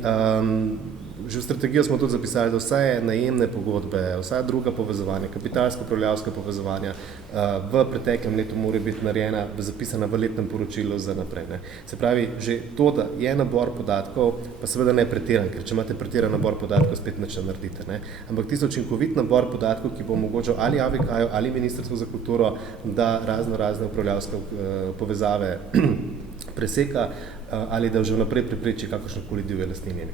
že v strategijo smo tudi zapisali, da vse najemne pogodbe, vsa druga povezovanja, kapitalsko-upravljavska povezovanja v preteklem letu mora biti narejena, zapisana v letnem poročilu za naprej. Se pravi, že to, da je nabor podatkov, pa seveda ne pretiran, ker če imate pretiran nabor podatkov, spet nič ne naredite. Ampak tisto učinkovit nabor podatkov, ki bo omogočal ali AVK-ju ali Ministrstvo za kulturo, da razne upravljavske povezave preseka ali da že vnaprej prepreči kakršnokoli divje lastninjenje.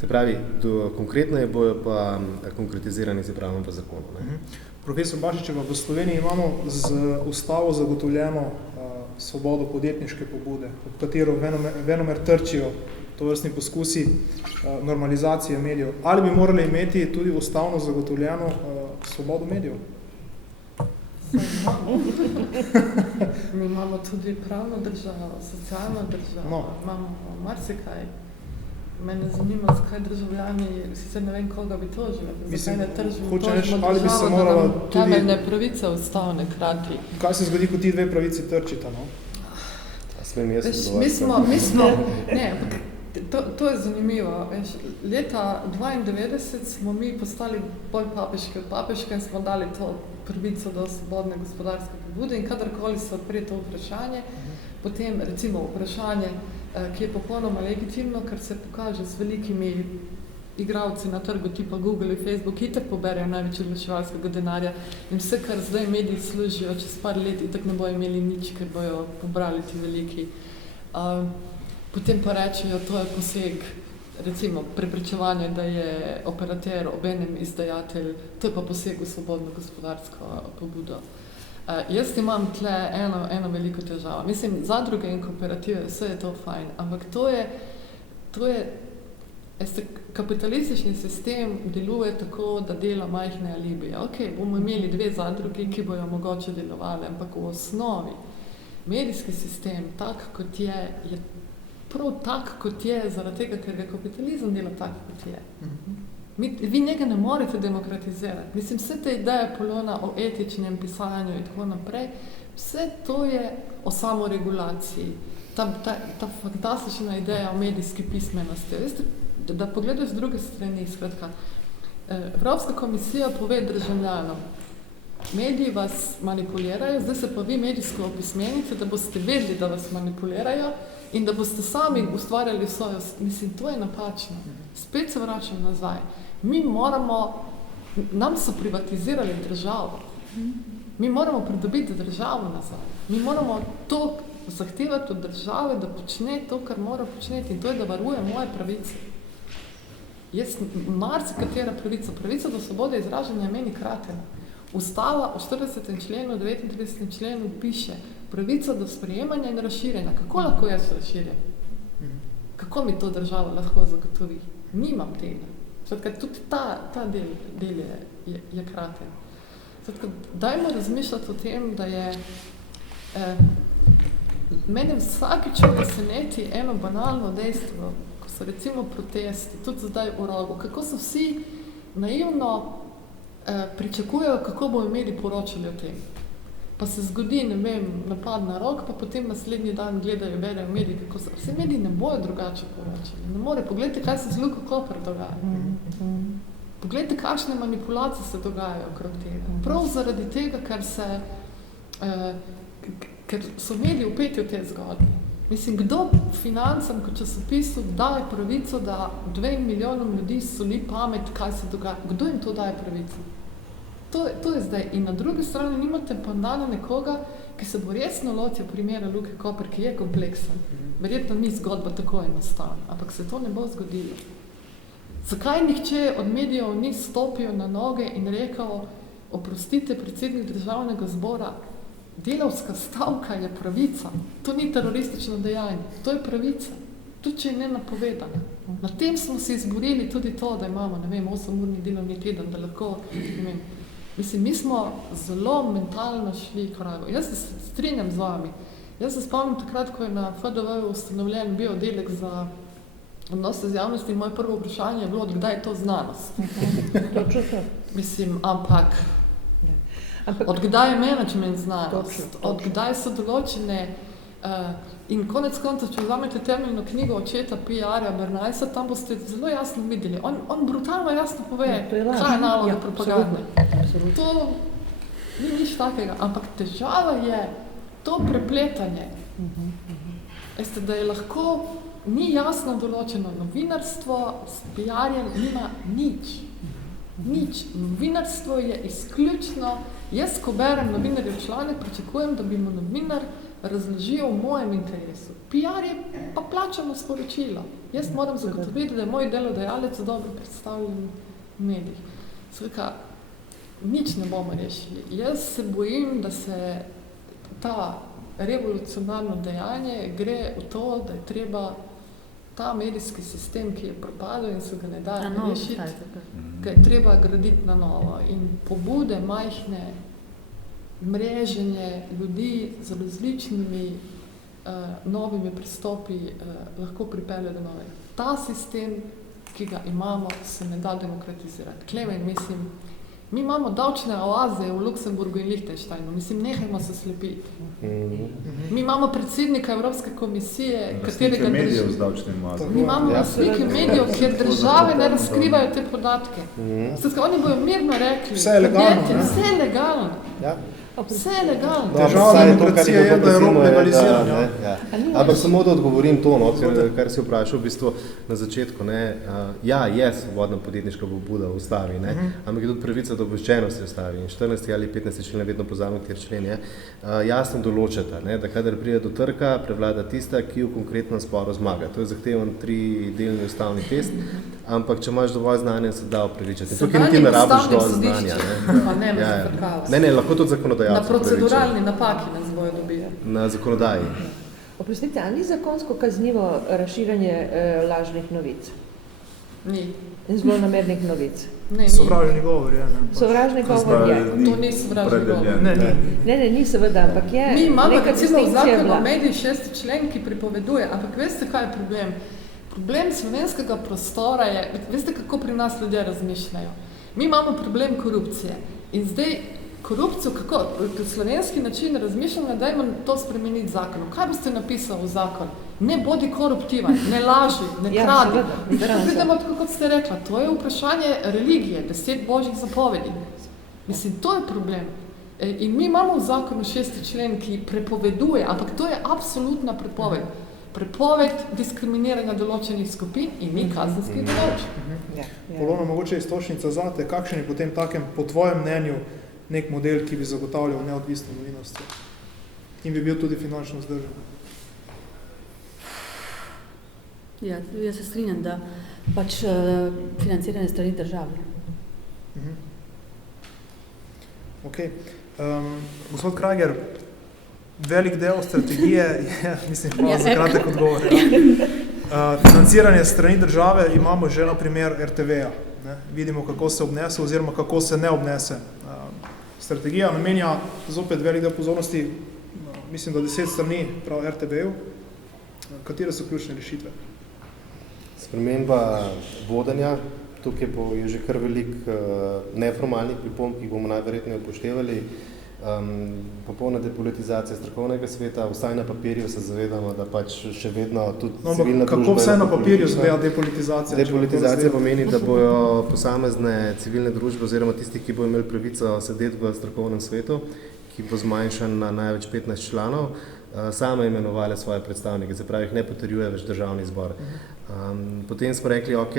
Se pravi, konkretno je bojo pa konkretizirani z pravom v zakonu. Profesor Bašičeva, v Sloveniji imamo z ustavo zagotovljeno svobodo podjetniške pobude, ob katero venomer trčijo tovrstni poskusi normalizacije medijev. Ali bi morali imeti tudi ustavno zagotovljeno svobodo medijev? Mi imamo tudi pravno državo, socialno državo, imamo marsikaj. Mene zanima, zakaj državljani, sicer ne vem, koga bi tožili, zakaj ne tožimo državo, da nam temeljne pravice ustavne krati. Kaj se zgodi, ko ti dve pravici trčita? To je zanimivo. Leta 1992 smo mi postali bolj papeške in smo dali to pravico do svobodne gospodarske pobude in kadarkoli se odpre to vprašanje, potem recimo vprašanje, ki je popolnoma legitimno, ker se pokaže z velikimi igralci na trgu tipa Google in Facebook, itak poberejo največ oglaševalskega denarja in vse, kar zdaj mediji služijo, čez par let itak ne bojo imeli nič, ker bojo pobrali ti veliki. Potem pa rečejo, to je poseg, recimo preprečevanje, da je operater obenem izdajatelj, to je pa poseg v svobodno gospodarsko pobudo. Jaz imam tle eno veliko težavo. Mislim, zadruge in kooperative, vse je to fajn, ampak to je kapitalistični sistem deluje tako, da dela majhne alibije. Bomo imeli dve zadrugi, ki bojo mogoče delovali, ampak v osnovi medijski sistem, tak kot je prav tak, kot je, zaradi tega, ker ga kapitalizem dela tak, kot je. Vi njega ne morete demokratizirati. Mislim, vse te ideje Polona o etičnem pisanju in tako naprej, vse to je o samoregulaciji. ta fantastična ideja o medijski pismenosti. Veste, da pogledaš z druge strani, skratka, Evropska komisija pove državljanom, mediji vas manipulirajo, zdaj se pa vi medijsko opismenite, da boste vedeli, da vas manipulirajo in da boste sami ustvarjali svojo... Mislim, to je napačno. Spet se vračam nazaj. Nam so privatizirali državo. Mi moramo pridobiti državo nazaj. Mi moramo to zahtevati od države, da počne to, kar mora početi, in to je, da varuje moje pravice. Marsikatera pravica do svobode izražanja je meni kratena. Ustava v 40. členu, 39. členu piše pravica do sprejemanja in razširjenja. Kako lahko jaz razširjam? Kako mi to država lahko zagotovi? Nimam tega. Zato, tudi ta del je kraten. Zato, dajmo razmišljati o tem, da je mene vsakič preseneti eno banalno dejstvo, ko so recimo protesti, tudi zdaj v Rogu, kako so vsi naivno pričakujejo, kako bojo mediji poročali o tem. Pa se zgodi, ne vem, napad na Rog, pa potem naslednji dan gledajo, berejo mediji, kako so. Vse mediji ne bojo drugače poročali. Ne more. Poglejte, kaj se z Luko Koper dogaja. Poglejte, kakšne manipulacije se dogajajo okrog tega. Prav zaradi tega, ker so mediji vpeti v te zgodbe. Mislim, kdo financam kot časopisu daje pravico, da 2 milijonom ljudi soli pamet, kaj se dogaja? Kdo jim to daje pravico? To je zdaj. In na drugi strani nimate pa dana nekoga, ki se bo resno lotil primera Luke Koper, ki je kompleksen. Verjetno ni zgodba tako enostavna, ampak se to ne bo zgodilo. Zakaj nihče od medijev ni stopil na noge in rekel, oprostite, predsednik državnega zbora, delavska stavka je pravica. To ni teroristično dejanje, to je pravica. Tudi če je nenapovedana. Na tem smo se izborili tudi to, da imamo, 8-urni delovni teden, da lahko, mi smo zelo mentalno šli korago. Jaz se strinjam z vami. Jaz se spomnim takrat, ko je na FDV ustanovljen bil oddelek za odnose z javnosti in moje prvo vprašanje je bilo, kdaj je to znanost. Ampak od kdaj je management znanost, od kdaj so določene in konec konca, če vzamete temeljno knjigo očeta PR-ja Bernaysa, tam boste zelo jasno videli. On brutalno jasno pove, kaj je naloga propagande. To ni nič takega, ampak težava je to prepletanje. Veste, da je lahko, ni jasno določeno novinarstvo, s PR-jem nima nič. Nič. Novinarstvo je izključno, jaz, ko berem novinarjev članek, pričakujem, da bi mu novinar razložil v mojem interesu. PR je pa plačano sporočilo. Jaz moram zagotoviti, da je moj delodajalec dobro predstavljen v medijih. Sveka, nič ne bomo rešili. Jaz se bojim, da se ta revolucionarno dejanje gre v to, da je treba ta medijski sistem, ki je propadel in se ga ne da rešiti, ga je treba graditi na novo. In pobude majhne, mreženje ljudi z različnimi novimi pristopi lahko pripelje do novega. Ta sistem, ki ga imamo, se ne da demokratizirati. Klemen, mi imamo davčne oaze v Luksemburgu in Lichtensteinu. Nehajmo se slepiti. Mi imamo predsednika Evropske komisije, katerega medijev z davčnim oazem. Mi imamo lastnike medijev, kjer države ne razkrivajo te podatke. Oni bojo mirno rekli, vse je legalno. Vse je legalno. Vse je legalno. Država demokracija je, da je rok legaliziran. Ampak samo da odgovorim to, kar si vprašal v bistvu na začetku. Ja, je svobodna podjetniška pobuda v ustavi, ampak je tudi pravica do obveščenosti v ustavi. In 14. ali 15. člen, vedno pozamem, kjer člen je, jasno določata, da kadar pride do trka, prevlada tista, ki v konkretnem sporu zmaga. To je zahtevan 3-delni ustavni test, ampak če imaš dovolj znanja, se da upravičiti. Tukaj niti ne rabiš dovolj znanja. Ne, lahko tudi zakonodajalce. Na proceduralni napaki nas bojo dobili. Na zakonodaji. Oprostite, ali ni zakonsko kaznivo razširjanje lažnih novic? Ni. In zlonamernih novic? Sovražni govor je. Sovražni govor je. To ni sovražni govor. Ne, ni seveda, ampak je. Mi imamo recimo zakon o mediji 6. člen, ki pripoveduje, ampak veste, kaj je problem? Problem slovenskega prostora je, veste, kako pri nas ljudje razmišljajo. Mi imamo problem korupcije in zdaj korupcijo, kako? Slovenski način razmišljanja, dajmo to spremeniti zakon. Kaj boste napisali v zakon? Ne bodi koruptivan, ne laži, ne kradi. Vidimo, tako kot ste rekla, to je vprašanje religije, 10 božjih zapovedi. Mislim, to je problem. In mi imamo v zakonu 6. člen, ki prepoveduje, ampak to je absolutna prepoved. Prepoved diskriminiranja določenih skupin in ni kazenskih določb. Polona, mogoče istočnica zate, kakšen je potem takem, po tvojem mnenju, nek model, ki bi zagotavljal neodvisno novinarstvo in bi bil tudi finančno vzdržen? Ja, jaz se strinjam, da pač financiranje strani države. Ok. Gospod Krager, velik del strategije je, mislim, hvala za kratek odgovor. Financiranje strani države imamo že na primer RTV-ja. Vidimo, kako se obnese oziroma kako se ne obnese. Strategija namenja zopet velik del pozornosti, mislim, da 10 strani prav RTV-ju. Katere so ključne rešitve? Sprememba vodenja, tukaj je že kar velik neformalnih pripomb, ki bomo najverjetneje upoštevali. Popolna depolitizacija strokovnega sveta, vsaj na papirju se zavedamo, da pač še vedno tudi civilna družba... Kako vse na papirju zgleda depolitizacija? Depolitizacija pomeni, da bojo posamezne civilne družbe oziroma tisti, ki bojo imeli pravico sedeti v strokovnem svetu, ki bo zmanjšan na največ 15 članov, same imenovali svoje predstavnike, se pravi, jih ne potrjuje več državni zbor. Potem smo rekli, ok,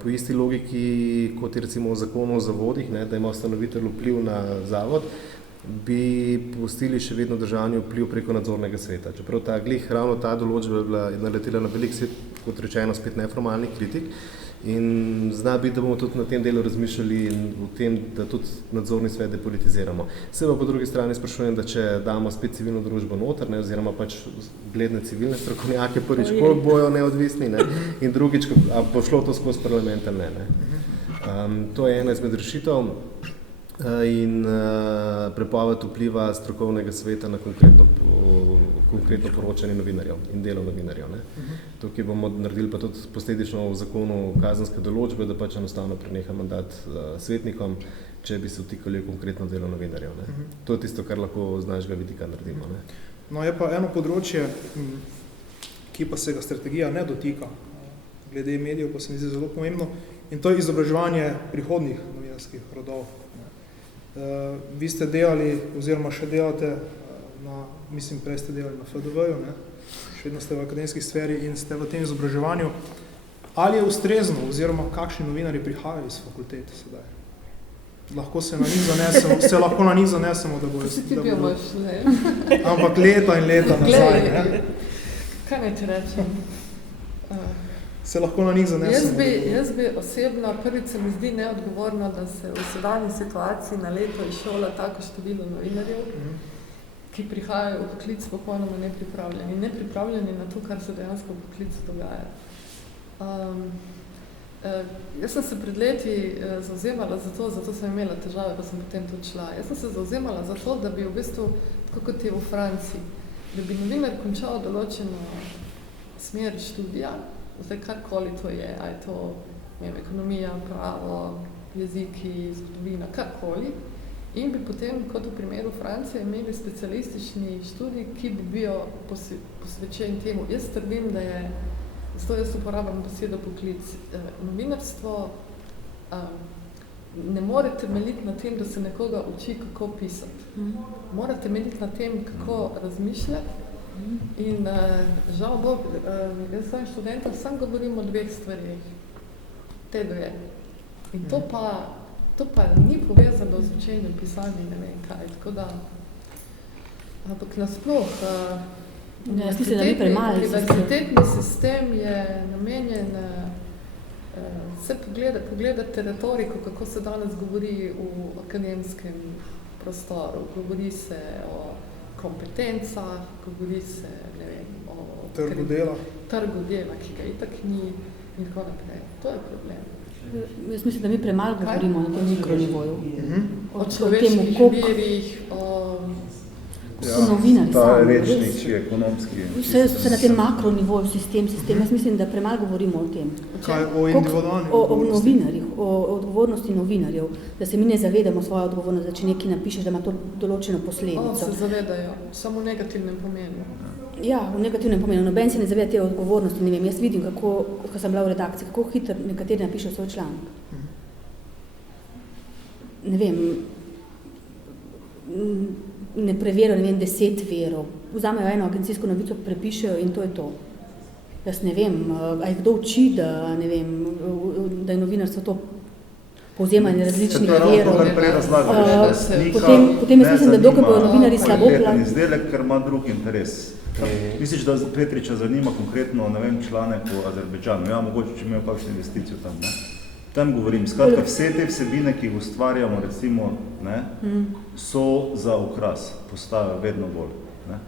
po isti logiki, kot je recimo v zakonu o zavodih, ne, da ima ustanovitelj vpliv na zavod, bi pustili še vedno državni vpliv preko nadzornega sveta. Čeprav ravno ta določba je bila naletela na velik svet, kot rečeno, spet neformalnih kritik. In zna biti, da bomo tudi na tem delu razmišljali o tem, da tudi nadzorni svet depolitiziramo. Se pa po drugi strani sprašujem, da če damo spet civilno družbo noter, ne, oziroma pač gledne civilne strokovnjake, prvič, koliko bojo neodvisni, ne, in drugič, a bo šlo to skozi parlament ali ne. To je ena izmed rešitev. In prepoved vpliva strokovnega sveta na konkretno poročanje novinarjev in delo novinarjev. Ne. Tukaj bomo naredili pa tudi posledično v zakonu kazenske določbe, da pač enostavno preneha mandat svetnikom, če bi se vtikali v konkretno delo novinarjev. Ne. To je tisto, kar lahko z našega vidika naredimo. Ne. No, je pa eno področje, ki pa se ga strategija ne dotika, glede medijev pa se mi zdi zelo pomembno, in to je izobraževanje prihodnjih novinarskih rodov. Vi ste delali, oziroma še delate, mislim, prej ste delali na FDV-ju, še vedno ste v akademski sferi in ste v tem izobraževanju. Ali je ustrezno, oziroma kakšni novinarji prihajajo iz fakultete sedaj? Lahko se lahko na njih zanesemo, da bojo... Ti pijemaš, ne? Ampak leta in leta nazaj, ne? Kaj ne ti rečem? Se lahko na njih zanesemo? Jaz bi osebno, prvič se mi zdi neodgovorno, da se v sedanji situaciji na leto izšola tako število novinarjev, ki prihajajo v poklic popolnoma nepripravljeni. Nepripravljeni na to, kar se dejansko v poklicu dogaja. Jaz sem se pred leti zavzemala za to, zato sem imela težave, pa sem potem tudi šla. Jaz sem se zavzemala za to, da bi v bistvu, tako kot je v Franciji, da bi novinar končal določeno smer študija, zdaj karkoli to je, a je to ekonomija, pravo, jeziki, zgodovina, karkoli, in bi potem, kot v primeru Francije, imeli specialistični študij, ki bi bil posvečen temu. Jaz trdim, da je, zato jaz uporabljam besedo poklic, novinarstvo ne more temeljiti na tem, da se nekoga uči, kako pisati. Mora temeljiti na tem, kako razmišljati. In žal Bog, jaz svojim študentom sam govorim o dveh stvarih. Tedo je. In to pa ni povezano z učenjem pisanja, ne vem kaj. Tako da, ampak nasploh, univerzitetni sistem je namenjen se pogledati retoriko, kako se danes govori v akademskem prostoru. Govori se o kompetencah, govori se, ne vem, o trgu dela, ki ga itak ni in tako naprej. To je problem. Jaz mislim, da mi premalo govorimo na tem mikronivoju. O človeških virih, So novinarji ta sami, rečnik, res. ki je ekonomski. Vse na tem makronivoju, sistem. Jaz mislim, da premalo govorimo o tem. Kaj o individualni O odgovornosti? novinarjih, o odgovornosti novinarjev, da se mi ne zavedamo svoje odgovornosti, da če nekaj napišeš, da ima to določeno posledico. Se zavedajo, samo v negativnem pomenu. Ja, v negativnem pomenu. Noben se ne zaveda te odgovornosti. Ne vem, jaz vidim, ko sem bila v redakciji, kako hitro nekateri napišejo svoj članek. Ne vem, ne preverijo, 10 verov. Vzamejo eno agencijsko novico, prepišejo in to je to. Jaz ne vem, a jih kdo uči, da je novinarstvo to povzemanje različnih verov. Potem jaz mislim, da dokaj bojo novinarji slabo plačani. Izdelek, ker ima drug interes. Misliš, da Petriča zanima konkretno, ne vem, članek o Azerbejdžanu? Ja, mogoče, če imajo kakšno investicijo tam, ne? Tam govorim, skratka, vse te vsebine, ki jih ustvarjamo, recimo, ne, so za okras, postajajo vedno bolj. Ne.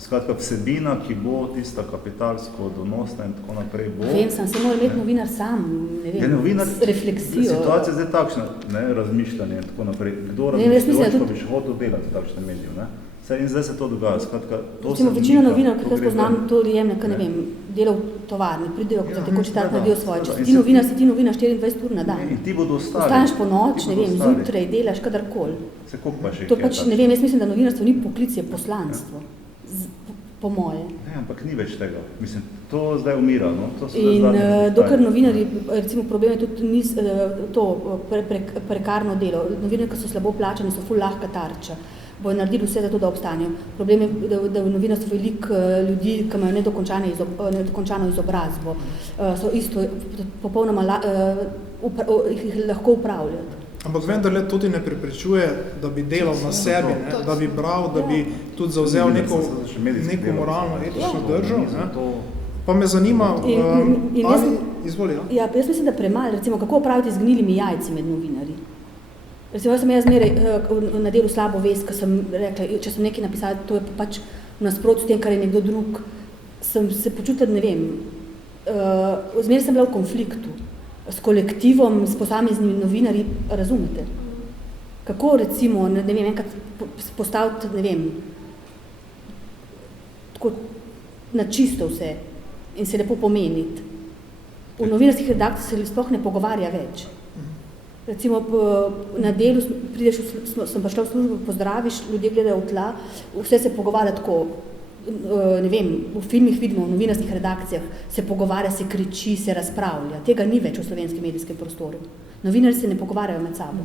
Skratka, vsebina, ki bo tista kapitalsko donosna in tako naprej bo. Vem, se mora imeti novinar sam, ne vem, refleksijo. Situacija je zdaj takšna, ne, razmišljanje in tako naprej. Kdo pa bi še hotel delati v takšnem mediju, ne? In zdaj se to dogaja, skratka, to se večina novinarjev, ki jaz poznam, to jemlje, ne vem, dela v tovarni, pridejo, ko tekoči tak naredijo svoje. Če si ti novinar 24 ur na dan. In ti bodo ostali. Ostaneš po noč, ne vem, zjutraj, delaš kadarkoli. Se koliko pa še to pač, ne vem, jaz mislim, da novinarstvo ni poklic, je poslanstvo. Po moje. Ne, ampak ni več tega. Mislim, to zdaj umira, no? To in dokler novinarji, recimo problem je tudi to prekarno delo. Novinarji, ki so slabo plačani, so ful lahka tarča. Bojo naredili vse za to, da obstanejo. Problem je, da v novinarstvu veliko ljudi, ki imajo nedokončano izobrazbo, so isto popolnoma jih lahko upravljati. Ampak vendarle to ti ne preprečuje, da bi delal na sebi, ne? Da bi bral, da bi tudi zavzel neko moralno, etično držo. Pa me zanima, izvoli, ja? Ja, jaz mislim, da premalo, recimo, kako opraviti z gnilimi jajci med novinarji. Recimo, jaz sem zmeraj na delu slabo vest, ko sem rekla, če sem nekaj napisala, to je pač v nasprotju s tem, kar je nekdo drug, sem se počutila, ne vem, zmeraj sem bila v konfliktu s kolektivom, s posameznimi novinarji, razumete? Kako recimo, ne vem, enkrat postaviti, ne vem, tako na čisto vse in se lepo pomeniti. V novinarskih redakcijah se sploh ne pogovarja več. Recimo na delu prideš, sem pa šla v službo, pozdraviš, ljudje gledajo v tla, vse se pogovarja tako, ne vem, v filmih vidimo, v novinarskih redakcijah se pogovarja, se kriči, se razpravlja. Tega ni več v slovenskem medijskem prostoru. Novinarji se ne pogovarjajo med sabo.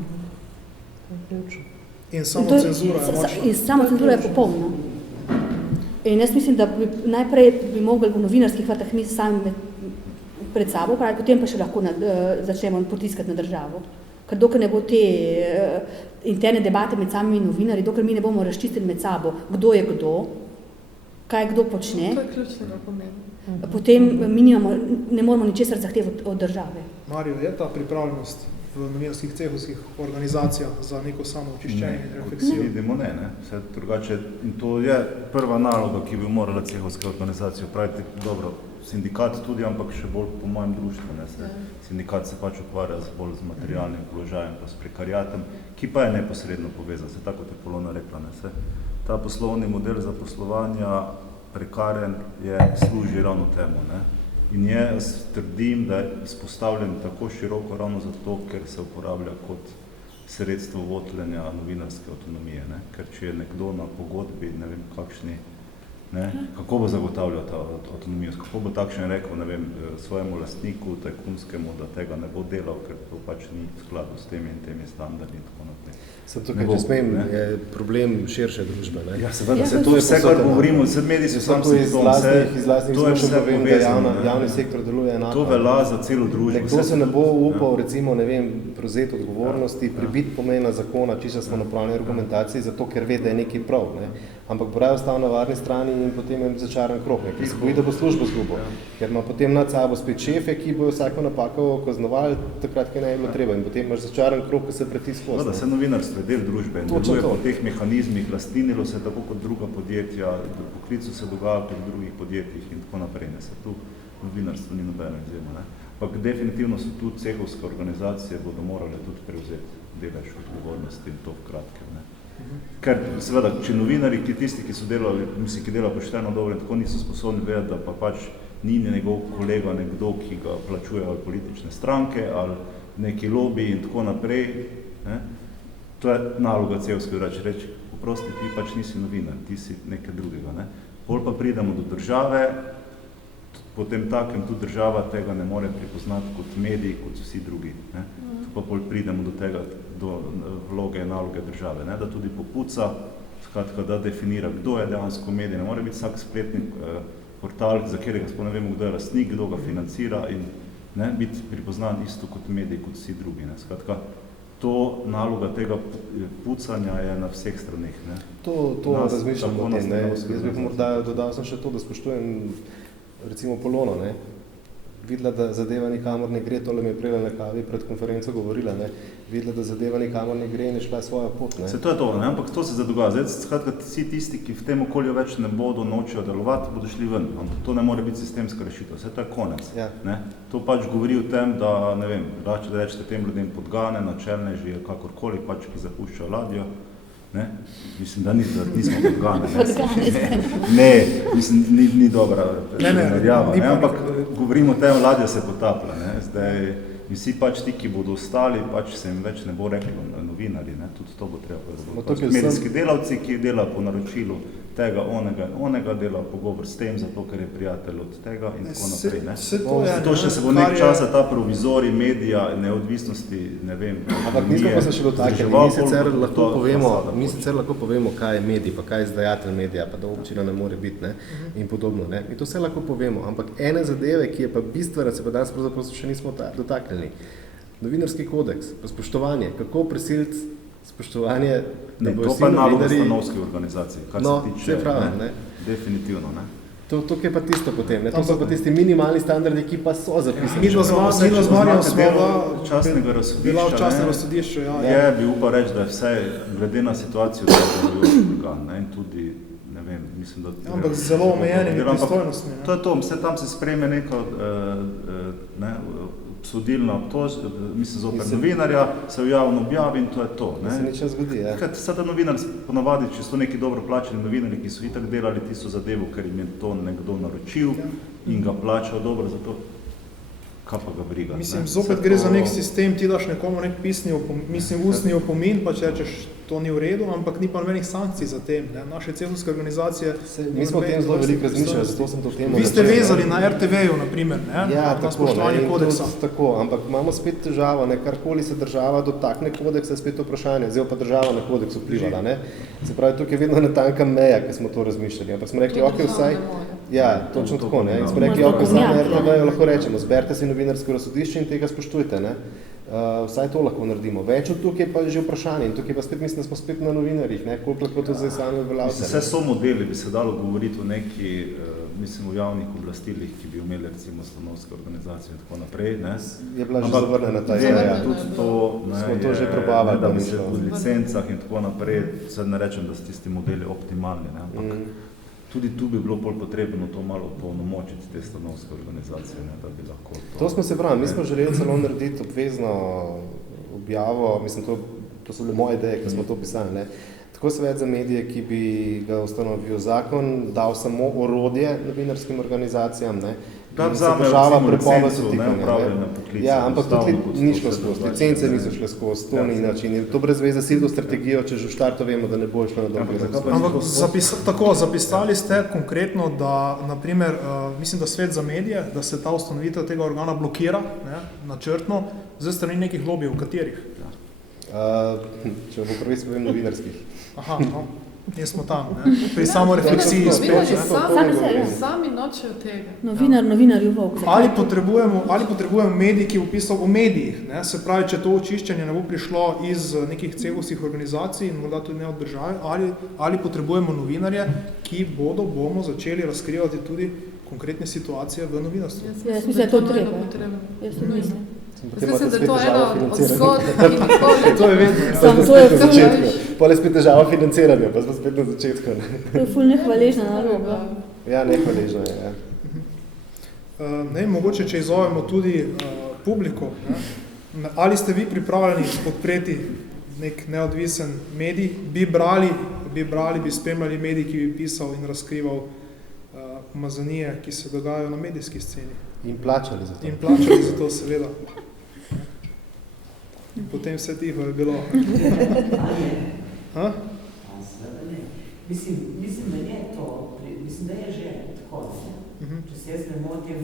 In samocenzura je močna. In samocenzura je popolna. In jaz mislim, da najprej bi mogli v novinarskih vatah mi sami pred sabo, potem pa še lahko začnemo potiskati na državo. Ker dokaj ne bo te interne debate med samimi novinarji, dokaj mi ne bomo razčistili med sabo, kdo je kdo, kaj kdo počne, to je ključnega pomena. Potem mi ne moramo ničesar zahtevati od države. Marijo, je ta pripravljenost v novinarskih cehovskih organizacijah za neko samoočiščenje in refleksijo? Vidimo ne. Vse drugače, in to je prva naloga, ki bi morala cehovske organizacije upraviti. Dobro, sindikat tudi, ampak še bolj po mojem društvu. Sindikat se pač ukvarja bolj z materialnim položajem, pa s prekariatem, ki pa je neposredno povezan. Se tako kot je Polona rekla. Ta poslovni model zaposlovanja prekaren služi ravno temu. In jaz trdim, da je izpostavljen tako široko ravno zato, ker se uporablja kot sredstvo votljenja novinarske avtonomije. Ker če je nekdo na pogodbi, ne vem kakšni, kako bo zagotavljal ta avtonomijo, kako bo takšen rekel, ne vem, svojemu lastniku, tajkunskemu, da tega ne bo delal, ker to pač ni v skladu s temi in temi standardi in tako naprej. Zato, ker če smem, je problem širše družbe. Ja, seveda, to je vse, kar govorimo, vse mediji so sam simptom, iz lastnih izkušenj povem, da javni sektor deluje enako. To velja za celo družbo. Nekdo se ne bo upal, recimo, ne vem, prevzeti odgovornosti, pribiti pomena zakona, čisto smo na pravni argumentaciji, zato ker ve, da je nekaj prav. Ampak bo raje ostal na varni strani in potem je začaran krog, ker se boji, da bo službo zgubil. Ker ima potem nad sabo spet šefe, ki bojo vsako napako kaznovali, takrat, ki ne je bilo treba. In potem imaš začaran krog, ki se pritiska skozi. Da se novinarstvo je del družbe in deluje po teh mehanizmih, lastninilo se tako kot druga podjetja, v poklicu se dogaja kot v drugih podjetjih in tako naprej. Tu novinarstvo ni nobena izjema. Ampak definitivno so tu cehovske organizacije bodo morale tudi prevzeti delež odgovornosti in to v kratkem. Ker seveda, če novinari, tisti, ki so delali, mislim, ki delajo pošteno dobro in tako niso sposobni vedeti, da pa pač ni njegov kolega nekdo, ki ga plačuje ali politične stranke ali neki lobby in tako naprej, ne? To je naloga cevske reči, oprosti, ti pač nisi novinar, ti si nekaj drugega. Ne? Pol pa pridemo do države, potem takem tudi država tega ne more prepoznati kot mediji, kot vsi drugi. Ne? Pa pol pridemo do tega, do vloge in naloge države, ne? Da tudi popuca, skratka, da definira, kdo je dejansko medij. Ne more biti vsak spletni portal, za katerega sploh ne vemo, kdo je lastnik, kdo ga financira in ne, biti pripoznan isto kot mediji, kot vsi drugi. Ne? Skratka, to naloga tega pucanja je na vseh straneh. Ne? To razmišljam o tem. Jaz bi morda dodal sem še to, da spoštujem recimo Polono, ne? Videla, da zadeva nikamor ne gre, tole mi je prejela na kavi pred konferenco govorila, ne? Videla, da zadeva nikamor ne gre in je šla svojo pot. Ne? Se to je to, ne? Ampak to se zadogaja. Zdaj, skratka, vsi tisti, ki v tem okolju več ne bodo nočejo delovati, bodo šli ven. To ne more biti sistemska rešitev. Vse to je konec. Ja. Ne? To pač govori o tem, da, ne vem, da rečete tem ljudem podgane, načelneži, kakorkoli pač, ki zapuščajo ladjo. Ne? Mislim, da nismo podgane. Ne, mislim, ni dobra primerjava, ampak govorimo o tem, ladja se potaplja. Ne? Zdaj, vsi pač ti, ki bodo ostali, pač se jim več ne bo rekli novinarji, ne? Tudi to bo treba razgovoriti. Medijski delavci, ki delajo po naročilu tega, onega dela pogovor s tem, zato ker je prijatelj od tega in tako naprej. Ne? To še se bo nek časa ta provizori, medija, neodvisnosti, ne vem. Ampak nismo pa se še dotaknili. Mi sicer lahko povemo, kaj je medij, pa kaj je izdajatelj medija, pa da občina ne more biti, ne? In podobno. Ne? In to vse lahko povemo, ampak ene zadeve, ki je pa bistvena, se pa danes pravzaprav še nismo dotaknili. Novinarski kodeks, pa spoštovanje, kako prisiliti spoštovanje, da bo to pa je naloga stanovske organizacije, kar se tiče, pravim, ne? Definitivno, ne? To je pa tisto potem, ne? To so pa tisti minimalni standardi, ki pa so zapisani. Midva z Marjom smo častnega razsodišča, bila v častnem razsodišču, ja. Je, bi upal reči, da je vse, glede na situacijo, da je organ, ne? In tudi, ne vem, mislim, da... Ampak z zelo omejenimi pristojnostmi, ne? To je to, vse tam se sprejme neka, ne, obsodilna obtožba, mislim, zoper novinarja, se v javno objavi in to je to. Ne? Se nič ne zgodi, ja. Vse ta novinar, ponavadi, če so neki dobro plačeni novinari, ki so itak delali tisto zadevo, ker jim je to nekdo naročil in ga plačal dobro, zato kaj pa ga briga. Mislim, zopet gre za nek sistem, ti daš nekomu nek ustni opomin, pa če rečeš, to ni v redu, ampak ni pa nobenih sankcij za tem. Ne? Naše cevske organizacije... Mi smo o tem zelo veliko razmišljali, zato sem to temo... Vi ste vezali na RTV-ju, na primer, ne? Ja, na spoštovanje kodeksa. Tako, ampak imamo spet težavo, ne? Karkoli se država dotakne kodeksa, spet vprašanje, zdaj pa država na kodeks vplivala. Ne? Se pravi, tukaj je vedno tanka meja, ki smo to razmišljali. Ampak smo rekli, ok, vsaj... Ja, točno tako, ne? In smo rekli, ok, vsaj na RTV-ju lahko rečemo, zberite si novinarsko razsodišče in tega spoštujte, ne? Vsaj to lahko naredimo. Več od tukaj pa je že vprašanje in tukaj pa spet mislim, da smo spet na novinarjih, ne? Koliko lahko to zdaj sami veljavce. Vse so modeli, bi se dalo govoriti o neki, mislim, o javnih oblastilih, ki bi imeli recimo stanovske organizacije in tako naprej, ne? Je bila že zavrnjena ta ideja. Tudi to, ne, smo to že probavali, da bi se v licencah in tako naprej, sedaj ne rečem, da so tisti modeli optimalni, ne? Ampak tudi tu bi bilo bolj potrebno to malo polnomočiti te stanovske organizacije, ne, da bi lahko to smo se pravi, mi smo želeli celo narediti obvezno objavo, mislim, to so bile moje ideje, ki smo to pisali, ne. Tako svet za medije, ki bi ga ustanovil zakon, dal samo orodje novinarskim organizacijam, ne. Da vzamejo licenco, ne, upravljene poklice. Ja, ampak tudi ni šlo skozi, licence niso šle skozi, to ni način. To brez veze sildo strategijo, če že v štartu vemo, da ne bo šlo na dobro. Ampak zapisali ste konkretno, da, naprimer, mislim, da svet za medije, da se ta ustanovitev tega organa blokira, ne, načrtno, z strani nekih lobijev, katerih? Če bo prvi povem novinarskih. Aha, no. Jaz smo tam, ne? Pri samo refleksiji spet. Sami nočejo tega. Novinarju volk. Ali potrebujemo medij, ki je opisal o medijih, ne? Se pravi, če to očiščenje ne bo prišlo iz nekih cevskih organizacij in morda tudi ne od države, ali potrebujemo novinarje, ki bomo začeli razkrivati tudi konkretne situacije v novinarstvu. Jaz mislim, da je to treba. Jaz to mislim. Mislim, da je to eno od zgodb, ki nikoli... To je vedno. To je začetku. Pole spet težava financiranja, pa smo spet na začetku. To je ful nehvaležna naloga. Ja, nehvaležna je, ja. Ne, mogoče, če izzovemo tudi publiko, ne? Ali ste vi pripravljeni podpreti nek neodvisen medij, bi spremljali medij, ki bi pisal in razkrival umazanije, ki se dogajajo na medijski sceni. In plačali za to. In plačali za to, seveda. In potem vse tiho je bilo. Ha? Mislim, da je to, mislim, da je že tako. Če se jaz ne motim,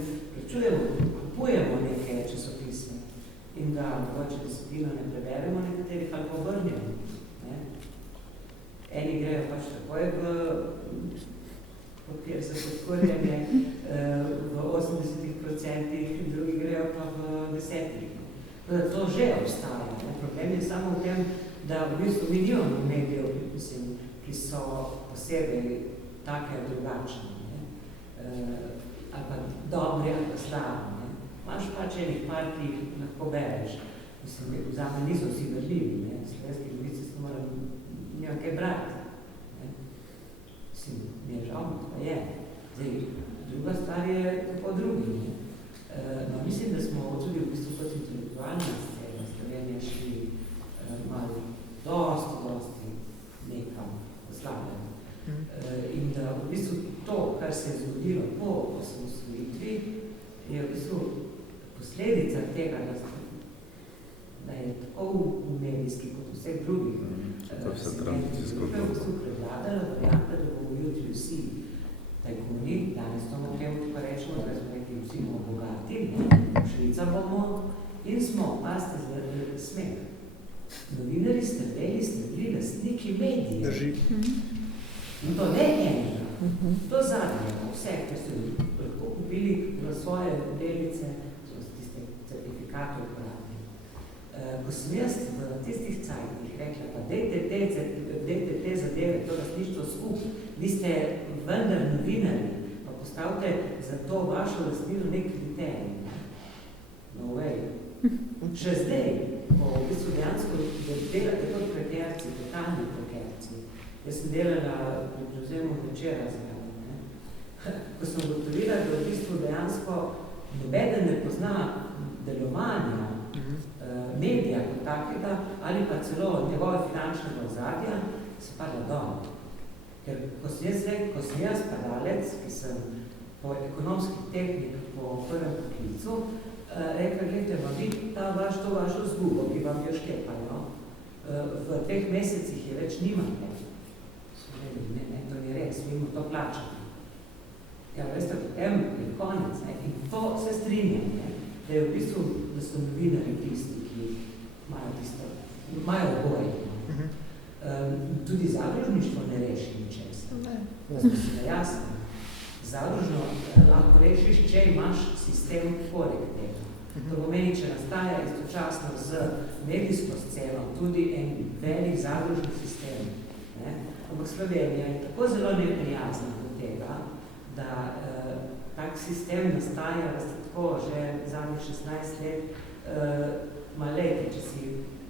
kupujemo neke časopise in ga mogoče desetino ne preberemo nekaterih ali pa obrnemo. Eni grejo pač takoj v papir za podkorjanje v 80%, in drugi grejo pa v 10%. To že obstaja. Problem je samo v tem, da v bistvu mi nimamo medijev, ki so posebej take drugačne. Ali pa dobri ali pa slabi. Imaš pač enih par, ki jih lahko bereš. Vzame niso vsi berljivi. Slovenski novice se moram njim kaj brati. Mi je žal, pa je. Zdaj, druga stvar je tako drugi. Mislim, da smo tudi v bistvu kot intelektualna scena Slovenije šli malo dosti nekam oslavljeno. In da v bistvu to, kar se je zgodilo po osamosvojitvi, je v bistvu posledica tega, da je tako v medijski kot vseh drugih v bistvu prevladala varianta, da bomo jutri vsi tajkuni, danes to moramo tako rečemo, da smo nekaj vsi bomo bogati, Švica bomo in smo, paste zaradi smeh. Novinari ste bili lastniki medije. Drži. In to ne enega, to zadnjega, vse, ki so lahko kupili na svoje delice, so tiste certifikate uporabili. Ko sem jaz v tistih cajtih rekla, pa dejte te zadeve, to lastništvo skup, vi ste vendar novinari, pa postavite za to vašo lastnino nek kriterij. No way. Še zdaj, ko v bistvu dejansko delate kot prekerci, totalni prekerci. Jaz sem delala pri prevzemu večera zraven. Ko sem ugotovila, da v bistvu dejansko nobeden ne pozna delovanja medija kot takega ali pa celo njegove finančnega ozadja, se pada dol. Ker ko sem jaz padalec, ki sem po ekonomski tehnik po prvem poklicu, rekla, gledajte, vam vi to vašo zgubo, ki vam jo škepajo, v 3 mesecih je več nimate. Ne, to ni res, mi to plačamo. Ja, veste, potem je konec. In to se strinjam, da je v bistvu, da so novinari tisti, ki imajo oboje. Tudi zadružništvo ne reši ničesa. Da smo si da jasni. Zadružno lahko rešiš, če imaš sistem poleg tega. To pomeni, če nastaja istočasno z medijsko sceno tudi en velik zadružni sistem. Ampak Slovenija je tako zelo neprijazna do tega, da tak sistem nastaja tako že zadnjih 16 let, maleti, če si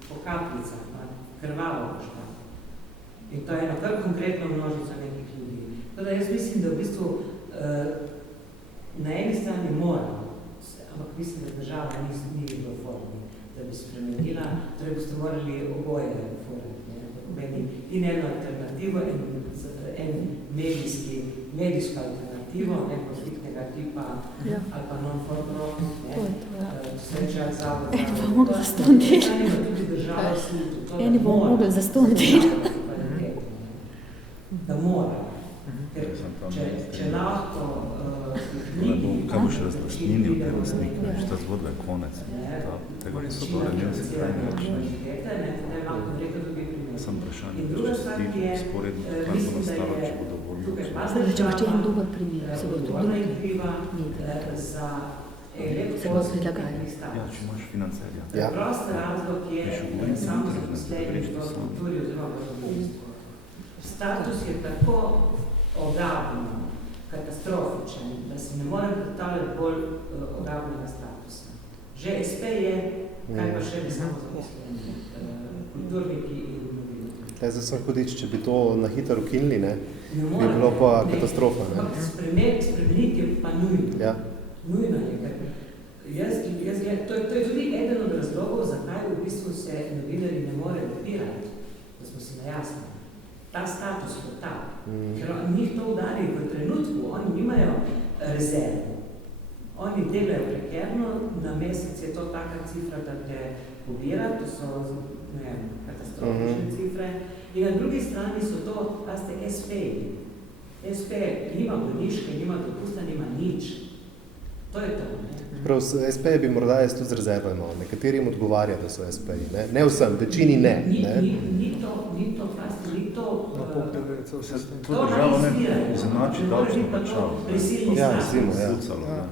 po kapljicah, krvavo pošta. In to je eno kar konkretno množico nekih ljudi. Tako jaz mislim, da v bistvu na eni strani mora, ampak mislim, da država ni v formi, da bi spremenila, torej boste morali oboje reformiti. In eno alternativo, en medijsko alternativo, nekonfliktnega tipa ali pa non-for-profit, srečak zavod. Eni bomo mogli za ston del. Eni bomo mogli za ston del. Da mora. Če lahko kaj boš razlastnili v te lastnike, ta zgodba je konec. Tega niso dovoljeni se krajni več. Sem vprašanje, če se ti sporedno kaj bo nastalo, če bo dovoljno. Zdaj, če imaš en dober primer, se bo tudi drugi se bo prilagajal. Ja, če imaš financerja. Prost razlog je samo zaposlenih v kulturi oziroma v novinstvu. Status je tako ogabno, katastrofičen, da se ne more predstavljati bolj ogabnega statusa. Že SP je, kaj pa še bi samo zaposleni, kulturniki in novinarji. Zdaj sem hudič, če bi to na hitro ukinili, bi bilo pa katastrofa. Spremeniti pa nujno. Ja. Nujno je, ker To je tudi eden od razlogov, zakaj v bistvu se novinarji ne morejo odpirati, da smo si najasni. Ta status kot ta, ker njih to udari v trenutku, oni nimajo rezerv. Oni delajo prekerno, na mesec je to taka cifra, da te pobira, to so katastrofične cifre. In na drugi strani so to, paste, SP-ji. SP nima bolniške, nima dopusta, nima nič. To je to. Prav, SP bi morda jaz tudi z rezervo imel. Nekaterim odgovarja, da so SP-ji. Ne vsem, večini ne. Ni to, paste, ni to... To državo ne izenači davčno plačavo. Ja, recimo, ja.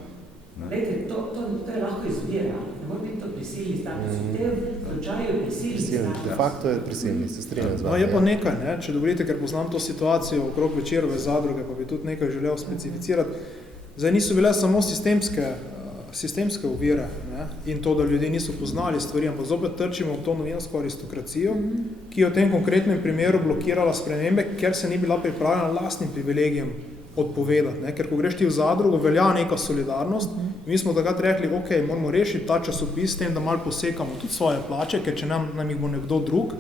Glejte, to je lahko izbira. Ne mora biti to prisilni status. V tem slučaju je prisilni status. De facto je prisilni, se strinjam z vami. No, je pa nekaj, ne? Če dovolite, ker poznam to situacijo okrog Večerove zadruge, pa bi tudi nekaj želel specificirati. Zdaj niso bile samo sistemske ovire, ne? In to, da ljudje niso poznali stvari, ampak zopet trčimo v to novinarsko aristokracijo, ki je v tem konkretnem primeru blokirala spremembe, ker se ni bila pripravljena lastnim privilegijem odpovedati, ne? Ker ko greš ti v zadrugo, velja neka solidarnost. Mi smo takrat rekli, ok, moramo rešiti ta časopis s tem, da malo posekamo tudi svoje plače, ker če nam jih bo nekdo drug,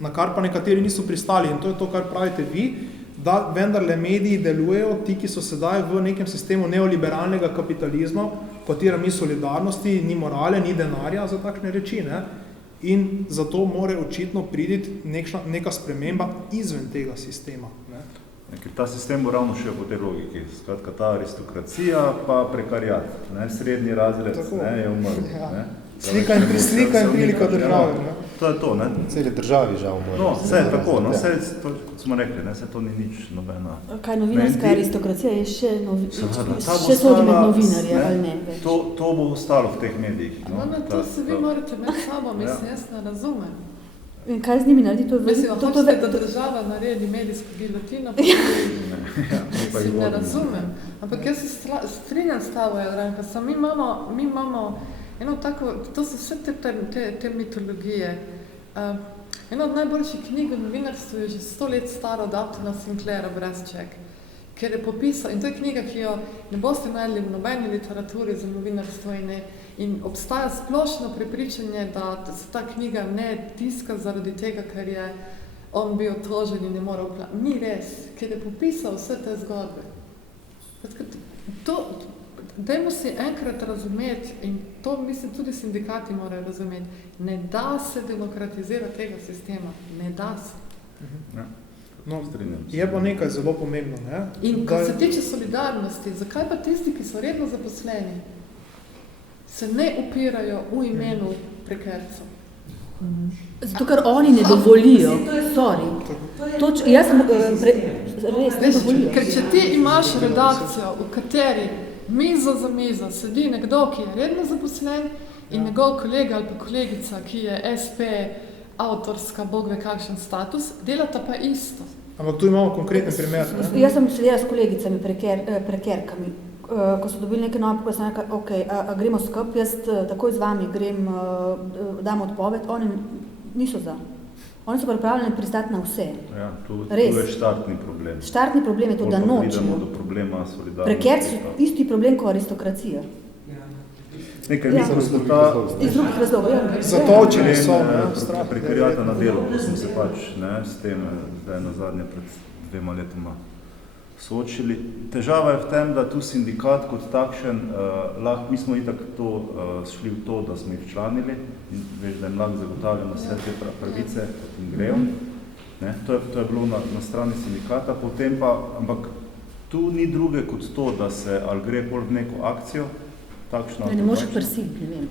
na kar pa nekateri niso pristali. In to je to, kar pravite vi, da vendarle mediji delujejo, ti, ki so sedaj v nekem sistemu neoliberalnega kapitalizma, v katerem ni solidarnosti, ni morale, ni denarja za takšne reči, ne? In zato mora očitno priti neka sprememba izven tega sistema. Ne? Ker ta sistem bo ravno še po tej logiki. Skratka, ta aristokracija pa prekariat, ne? Srednji razred je umrl. Ja. Slika in prilika države. Ne? To je to, ne? Celi državi žal mora. No, vse je tako, no, vse, kot smo rekli, ne, vse to ni nič nobena. Kaj novinarska aristokracija je še sodi med novinarje, ali ne več? To bo ostalo v teh medijih. No, to se vi morate med sabo, mislim, jaz ne razumem. In kaj z njimi naredi? Mislim, hočete, da država naredi medijsko gilotino, pa ne razumem. Ampak jaz se strinjam s tabo, Jadranka, mi imamo eno tako, to so vse te mitologije. Eno od najboljših knjig v novinarstvu je že 100 let staro Daltona Sinclaira Brezček, ker je popisal, in to je knjiga, ki jo ne boste imeli v nobeni literaturi za novinarstvo in obstaja splošno prepričanje, da se ta knjiga ne tiska zaradi tega, ker je on bil tožen in ne mora vplaviti. Ni res, ker je popisal vse te zgodbe. Dajmo si enkrat razumeti, in to mislim tudi sindikati morajo razumeti, ne da se demokratizira tega sistema, ne da se. No, je pa nekaj zelo pomembno. Ne? In ko se tiče solidarnosti, zakaj pa tisti, ki so redno zaposleni, se ne upirajo v imenu prekercev? Zato, ker oni ne dovolijo. Sorry. Jaz sem res ne dovolijo. Ker če ti imaš redakcijo, v kateri mizo za mizo sedi nekdo, ki je redno zaposlen in njegov kolega ali pa kolegica, ki je SP, avtorska, bog ve kakšen status, delata pa isto. Ampak tu imamo konkreten primer. Ne? Jaz sem sedela s kolegicami, prekerkami, ko so dobili nekaj nove, pa sem rekla, ok, a gremo skup, jaz takoj z vami grem, dam odpoved, oni niso za. Oni so pripravljeni pristati na vse. Ja, tu je štartni problem. Štartni problem je to, da nočijo. Pridemo do problema solidarnosti. Prekerci so isti problem kot aristokracija. Nekaj mislim, da iz drugih razlogov. Zatočeni so. Prekariata na delo, ko smo se pač s tem zdaj nazadnje pred 2 letoma soočili. Težava je v tem, da tu sindikat kot takšen, mi smo itak šli v to, da smo jih članili in veš, da jim lahko zagotavljamo vse te pravice, kot jim grejo. To je bilo na strani sindikata, potem pa, ampak tu ni druge kot to, da se ali gre bolj v neko akcijo, takšno. Ne moreš prisiliti, ne vem.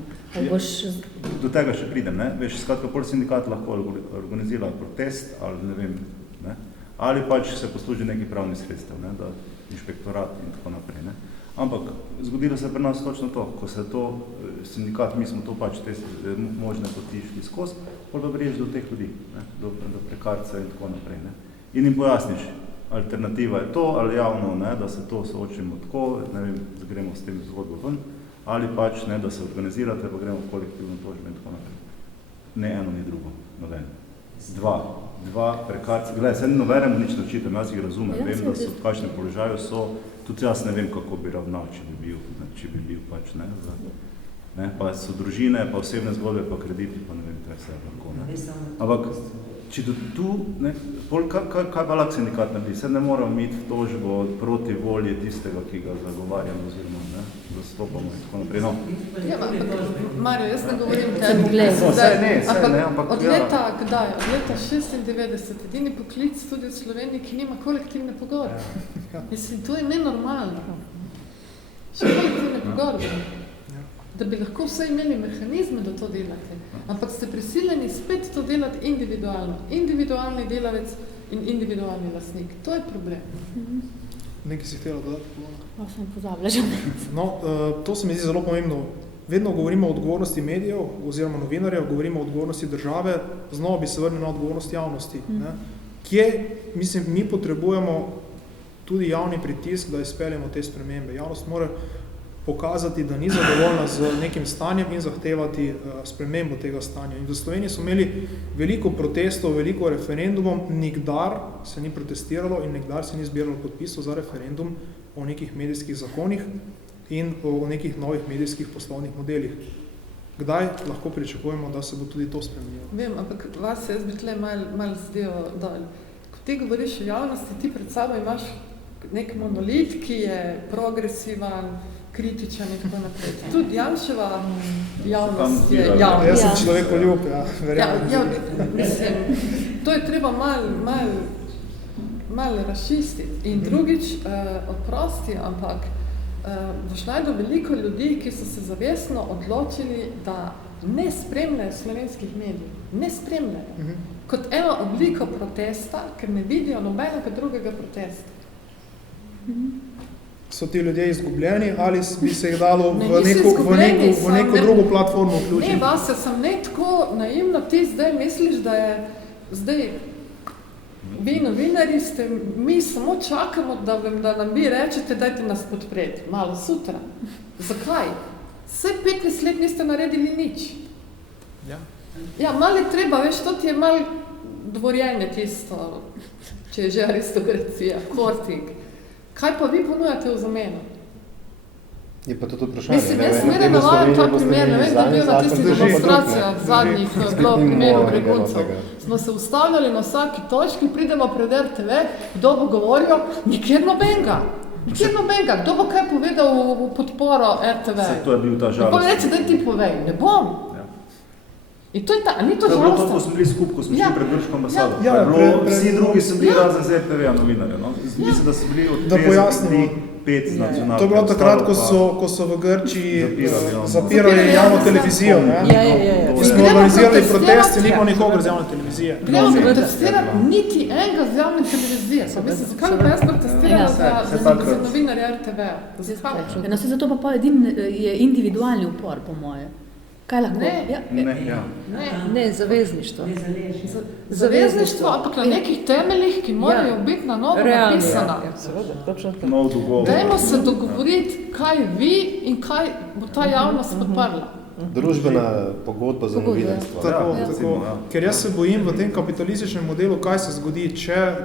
Do tega še pridem, ne? Veš, skratka, pol sindikat lahko organizira protest ali ne vem, ne? Ali pač se posluži nekih pravnih sredstev, ne? Da inšpektorat in tako naprej, ne? Ampak zgodilo se pri nas točno to, ko se to sindikat, mi smo to pač te možne poti šli skozi, pol pa priješ do teh ljudi, ne? Do prekarca in tako naprej, ne? In jim pojasniš, alternativa je to ali javno, ne? Da se to soočimo tako, ne vem, gremo s tem zgodbo ven, ali pač, ne, da se organizirate, pa gremo v kolektivno tožbo in tako naprej. Ne eno, ni drugo, noben. Dva prekarci. Glej, se nobenemu nič naučitam, jaz jih razumem, vem, da so v kakšnem položaju so, tudi jaz ne vem, kako bi ravnal, če bi bil pač, ne, Ne? Pa so družine, pa osebne zgodbe, pa krediti, pa ne vem, kaj vse lahko. Ampak, če do tu, ne, kaj pa lahko sindikat naredi? Se ne moramo imeti v tožbo proti volji tistega, ki ga zagovarjamo oziroma ne, zastopamo in tako naprej. No. Ja, Mario, jaz ne govorim ampak od leta, kdaj? Od leta 96, edini poklic tudi v Sloveniji, ki nima kolektivne pogodbe. Mislim, to je nenormalno. Še kolektivne pogodbe. Da bi lahko vse imeli mehanizme, da to delate. Ampak ste prisiljeni spet to delati individualno. Individualni delavec in individualni lastnik. To je problem. Nekaj si htela dodati? Sem pozabila že. No, to se mi zdi zelo pomembno. Vedno govorimo o odgovornosti medijev oziroma novinarjev, govorimo o odgovornosti države, znova bi se vrnili na odgovornost javnosti. Ne? Kje, mislim, mi potrebujemo tudi javni pritisk, da izpeljemo te spremembe. Javnost mora pokazati, da ni zadovoljna z nekim stanjem in zahtevati spremembo tega stanja. In v Sloveniji so imeli veliko protestov, veliko referendumov, nikdar se ni protestiralo in nikdar se ni zbiralo podpisov za referendum o nekih medijskih zakonih in o nekih novih medijskih poslovnih modelih. Kdaj lahko pričakujemo, da se bo tudi to spremenilo? Vem, ampak vas jaz bi tle malo zdel dol. Ko ti govoriš o javnosti, ti pred sabo imaš nek monolit, ki je progresivan, kritičen in tako naprej. Tudi Janševa javnost je javna. Jaz sem človekoljub, verjamem. Ja, mislim, to je treba malo razčistiti. In drugič, oprosti, ampak boš najdel veliko ljudi, ki so se zavestno odločili, da ne spremljajo slovenskih medijev. Ne spremljajo. Kot eno obliko protesta, ker ne vidijo nobenega drugega protesta. So ti ljudje izgubljeni ali bi se jih dalo v neko drugo platformo vključiti? Ne, Vasja, sem ne tako naivno, ti zdaj misliš, da je zdaj vi novinarji ste, mi samo čakamo, da nam vi rečete, dajte nas podpreti, malo sutra. Zakaj? Vse 15 let niste naredili nič. Ja, malo je treba, veš, to ti je malo dvorjenje tisto, če je že aristokracija, korting. Kaj pa vi ponujate v zameno? Je pa tudi vprašanje. Mislim, jaz ne navajam ta primer, ne vem, da je bil na tistih demonstracijah zadnjih bilo primerov Breguncev. Smo se ustavljali na vsaki točki, pridemo pred RTV, kdo bo govoril? Nikjer nobenga. Nikjer nobenga. Kdo bo kaj povedal v podporo RTV? To je bil ta žalost. Pa reči, daj ti povej. Ne bom. In to je ta, ni to žalostno? To je bilo to, ko smo bili skupaj, ko smo šli pred Grško ambasado. Vsi drugi so bili razen z RTV-ja novinarja. Mislim, da so bili od 5 z nacionalno. To je bilo takrat, ko so v Grčiji zapirali javno televizijo. Ko smo organizirali proteste, ni bilo nikogar z javne televizije. Gremo protestirati niti enega z javne televizije. Mislim, zakaj bi jaz protestirala za novinarja RTV-ja? Zakaj? Zato pa je individualni upor, po moje. Kaj lahko? Ne, zavezništvo. Zavezništvo, ampak na nekih temeljih, ki morajo biti na novo napisana. Nov dogovor. Dajmo se dogovoriti, kaj vi in kaj bo ta javnost podprla. Družbena pogodba za novinarstvo. Tako. Ker jaz se bojim v tem kapitalističnem modelu, kaj se zgodi,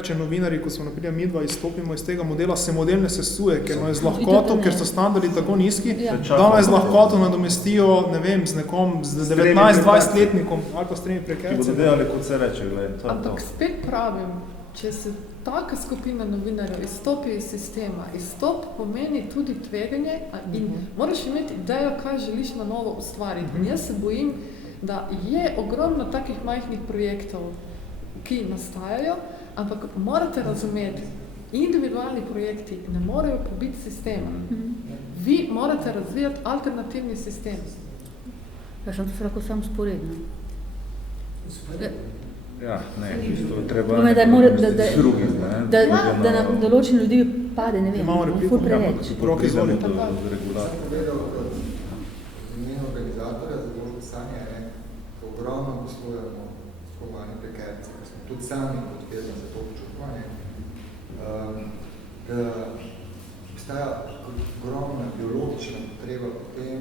če novinari, ko smo naprimer mi dva izstopimo iz tega modela, se model ne sesuje, ker no je z lahkoto, ker so standardi tako nizki, da me z lahkoto nadomestijo, ne vem, z nekom, z 19-20 letnikom ali pa s 3 prekerci. Ki bodo delali, kot se reče, gledaj. Ampak spet pravim, če se taka skupina novinarjev izstopi iz sistema, izstop pomeni tudi tveganje in moraš imeti idejo, kaj želiš na novo ustvariti. In jaz se bojim, da je ogromno takih majhnih projektov, ki nastajajo, ampak morate razumeti, individualni projekti ne morejo pobiti sistema. Vi morate razvijati alternativni sistem. Ja, sem to se lahko sam sporedno. Ja, ne, to je treba z drugim, da na določeni ljudi pade, ne vem, ful preveč. Roki zvoli. Imen organizatorja za družbo Sanja je, ko ogromno poslujemo s pomanje prekerci, ker smo tudi sami podpirali za to občutvanje, da obstaja ogromna biologična potreba po tem,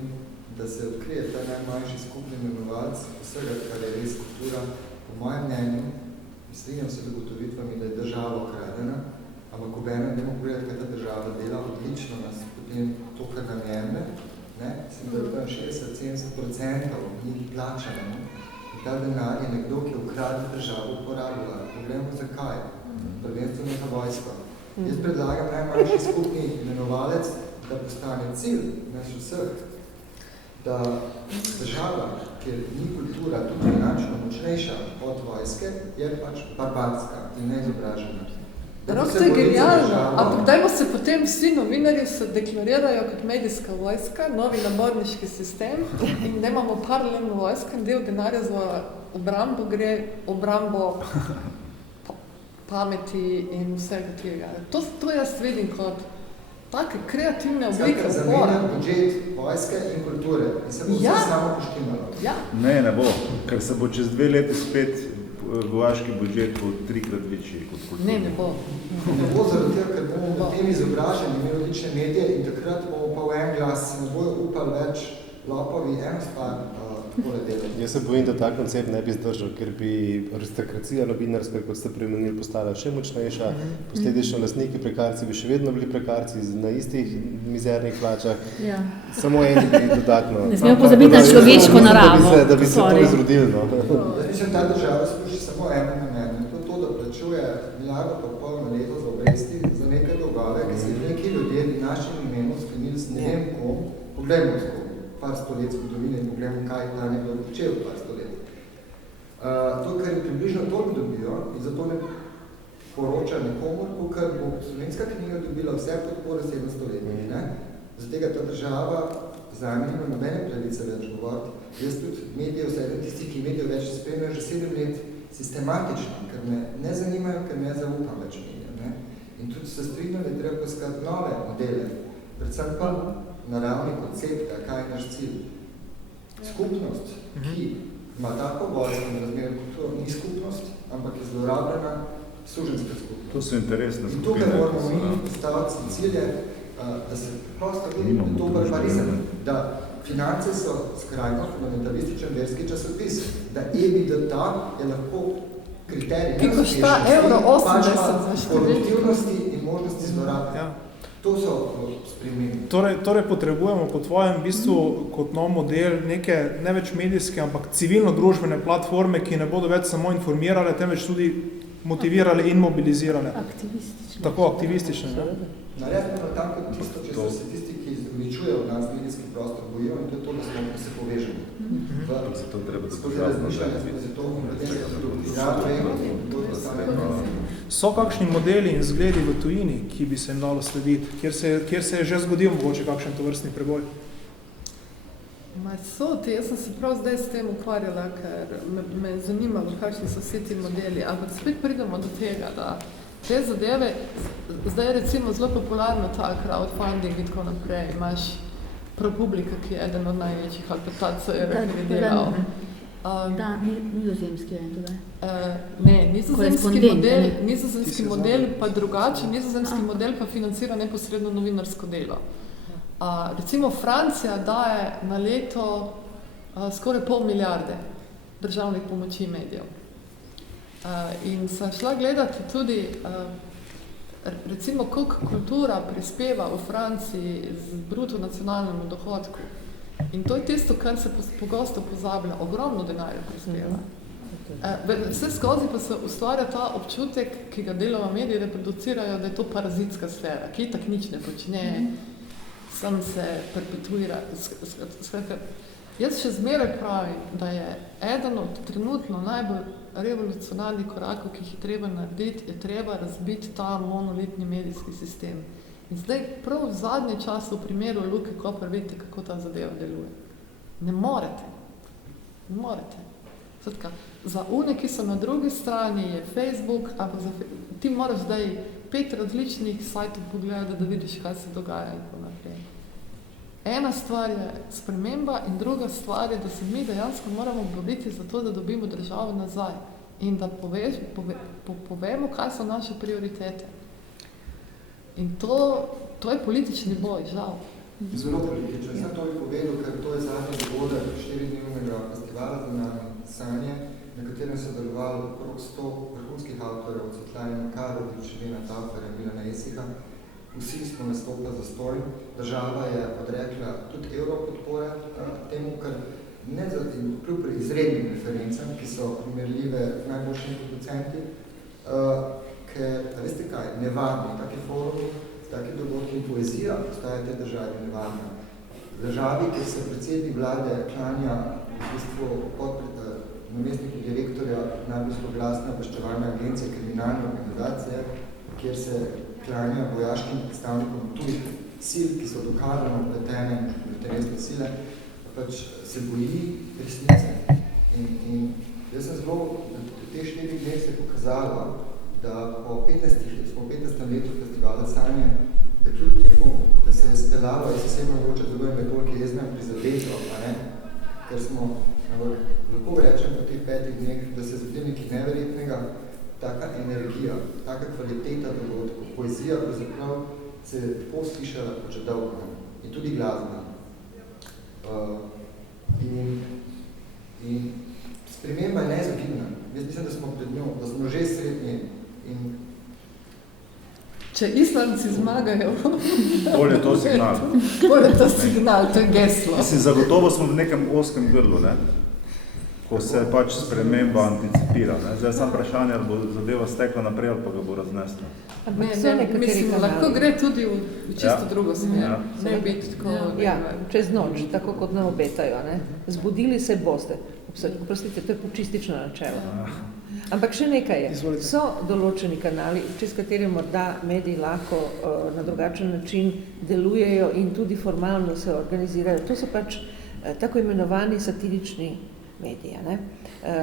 da se odkrije ta najmanjši skupni imenovalc vsega, kar je res kultura. Po mojem mnenju, strinjam se z ugotovitvami, da je država okradena, ampak obenem ne mogu gledati, kaj ta država dela, odlično nas potem to, kar nam jemlje, ne, sem da 60-70% njih plačano, in ta denar je nekdo, ki je ukradil državo, uporabila. Problem je zakaj? Prvenstveno za vojsko. Jaz predlagam najmanjši skupni imenovalec, da postane cilj naš vseh, da država, kjer ni kultura tudi finančno močnejša od vojske, je pač barbarska in neizobražena. Rok, to je genialno, ampak dajmo se potem vsi novinarji se deklarirajo kot medijska vojska, novi naborniški sistem in da imamo paralelno vojsko in del denarja za obrambo gre obrambo pameti in vsega tega. To jaz vidim kot take kreativne oblike upora. Zamenjam budžet vojske in kulture in se bo vse samo poštimalo. Ja. Ne bo, ker se bo čez 2 leti spet vojaški budžet bo 3-krat večji kot kultura. Ne bo. Ne bo zaradi tega, ker bomo v tem izobraženi imeli odlične medije in takrat bomo pa v en glas ne bojo upali več lopovi eno stvar takole delati. Jaz se bojim, da ta koncept ne bi zdržal, ker bi aristokracija novinarska, kot ste premenili, postala še močnejša. Posledično lastniki prekarci bi še vedno bili prekarci na istih mizernih plačah. Ja. Samo eni bi dodatno. Ne smemo pozabiti na človeško naravo. Da bi se to izrodilo. No. Jaz mislim, ta država služi samo eno namen. To je to, da plačuje milijardo pa pol na leto za obresti za nekaj dolgove, ki se neki ljudje v našem imenu sklenili s ne vem kom, poglejmo s kom, par stolet zgodovine in poglejmo, kaj ta nekdo počel par stolet. To, kar je približno toliko dobijo in zato ne poroča nekomor, ker bo slovenska knjiga dobila vse podpore 700 letnih. Zato tega ta država zame nima nobene pravice več govoriti. Jaz tudi medijev, vse tisti, ki medijev več spremljajo že 7 let sistematično, ker me ne zanimajo, ker ne zaupam več medijev. In tudi se strinjam, da je treba poiskati nove modele, predvsem pa naravni koncepta, kaj je naš cilj. Skupnost, ki ima tako vojsko razmerje kulturo, ni skupnost, ampak je zlorabljena suženska skupnost. To so interesne skupine. In tukaj moramo mi postaviti cilje, da se prosto vidi, da to barbarizem, da finance so skrajno fundamentalističen verski časopis, da EBITDA je lahko kriterij ki košta €80 za produktivnosti in možnosti zlorabe. Ja. To so spremembe. Torej potrebujemo po tvojem bistvu kot nov model neke ne več medijske, ampak civilno-družbene platforme, ki ne bodo več samo informirale, temveč tudi motivirale in mobilizirale. Aktivistične. Tako, aktivistične. Naredimo tam kot tisto, če so se tisti, ki izvličujejo od nas medijski prostor, bojijo in to je to, da se povežemo. Zato treba skozi razmišljanje, skozi to, So kakšni modeli in zgledi v tujini, ki bi se jim dalo slediti, kjer se je že zgodil mogoče kakšen tovrstni preboj? Jaz sem se prav zdaj s tem ukvarjala, ker me je zanimalo, kakšni so vsi ti modeli, ampak spet pridemo do tega, da te zadeve, zdaj je recimo zelo popularno ta crowdfunding in tako naprej, imaš ProPublica, ki je eden od največjih, ali pa ta CR, ki je delal. Da, nizozemski je tudi. Ne, nizozemski model pa drugače, nizozemski model pa financira neposredno novinarsko delo. Recimo Francija daje na leto skoraj $500 milijarde državnih pomoči medijev. In sem šla gledati tudi, recimo, koliko kultura prispeva v Franciji z bruto nacionalnemu dohodku. In to je tisto, kar se pogosto pozablja, ogromno denarja prispeva. Vse skozi pa se ustvarja ta občutek, ki ga delova mediji reproducirajo, da je to parazitska sfera, ki itak nič ne počne, sam se perpetuira. Jaz še zmeraj pravim, da je eden od trenutno najbolj revolucionarnih korakov, ki jih je treba narediti, je treba razbiti ta monolitni medijski sistem. In zdaj prav v zadnji čas v primeru Luke Koper vidite, kako ta zadeva deluje. Ne morete. Ne morete. Zatka, za une, ki so na drugi strani, je Facebook, ampak ti moraš zdaj 5 različnih sajtov pogledati, da vidiš, kaj se dogaja in tako naprej. Ena stvar je sprememba in druga stvar je, da se mi dejansko moramo boriti za to, da dobimo državo nazaj in da povemo, kaj so naše prioritete. In to je politični boj, žal. Zelo politično. Sem to bi povedal, ker to je zadnji dogodek 4-dnevnega festivala za nami Sanje, na katerem so delovali okrog 100 vrhunskih avtorjev, Svetlana Makarovič, Lena Taufer, Milana Esiha. vsi smo nastopili za stoj, država je odrekla tudi evro podpore temu, ker ne kljub izrednim referencam, ki so primerljive najboljšimi producenti, ker, veste kaj, nevarni taki forumi, taki dogodki in poezija postaja te državi nevarna. Državi, kjer se predsednik vlade klanja v bistvu namestniku direktorja najbolj zloglasne obveščevalne agencije, kriminalne organizacije, kjer se klanja vojaškim predstavnikom tujih sil, ki so dokazano vpletene v interesne sile, pač se boji resnice. In jaz sem zelo, v teh 4 dneh se je pokazalo, da po 15. letu festivala Sanje, da kljub temu, da se je stelalo, jaz se mogoče dobujem nekoliko jezna prizadeto, ker smo, lahko rečem po teh 5 dneh, da se zgodi nekaj neverjetnega, taka energija, taka kvaliteta dogodkov, poezija, pravzaprav se je tako slišala kot že dolgo in tudi glasba. In sprememba je neizogibna. Jaz mislim, da smo pred njo, da smo že srednji in če Islandci zmagajo, bolje to signal. Bolje to signal, to je geslo. Mislim, zagotovo smo v nekem oskem grlu, ne? Ko se pač sprememba anticipira. Ne? Zdaj sam vprašanje, ali bo zadeva stekla naprej, ali pa ga bo raznesla. Mislim, lahko gre tudi v čisto drugo smer. Ne biti tako... Ja, čez noč, tako kot ne obetajo. Ne? Zbudili se boste. Oprostite, to je počistično načelo. Ampak še nekaj je. So določeni kanali, čez kateri morda mediji lahko na drugačen način delujejo in tudi formalno se organizirajo. To so pač tako imenovani satirični mediji. Ne?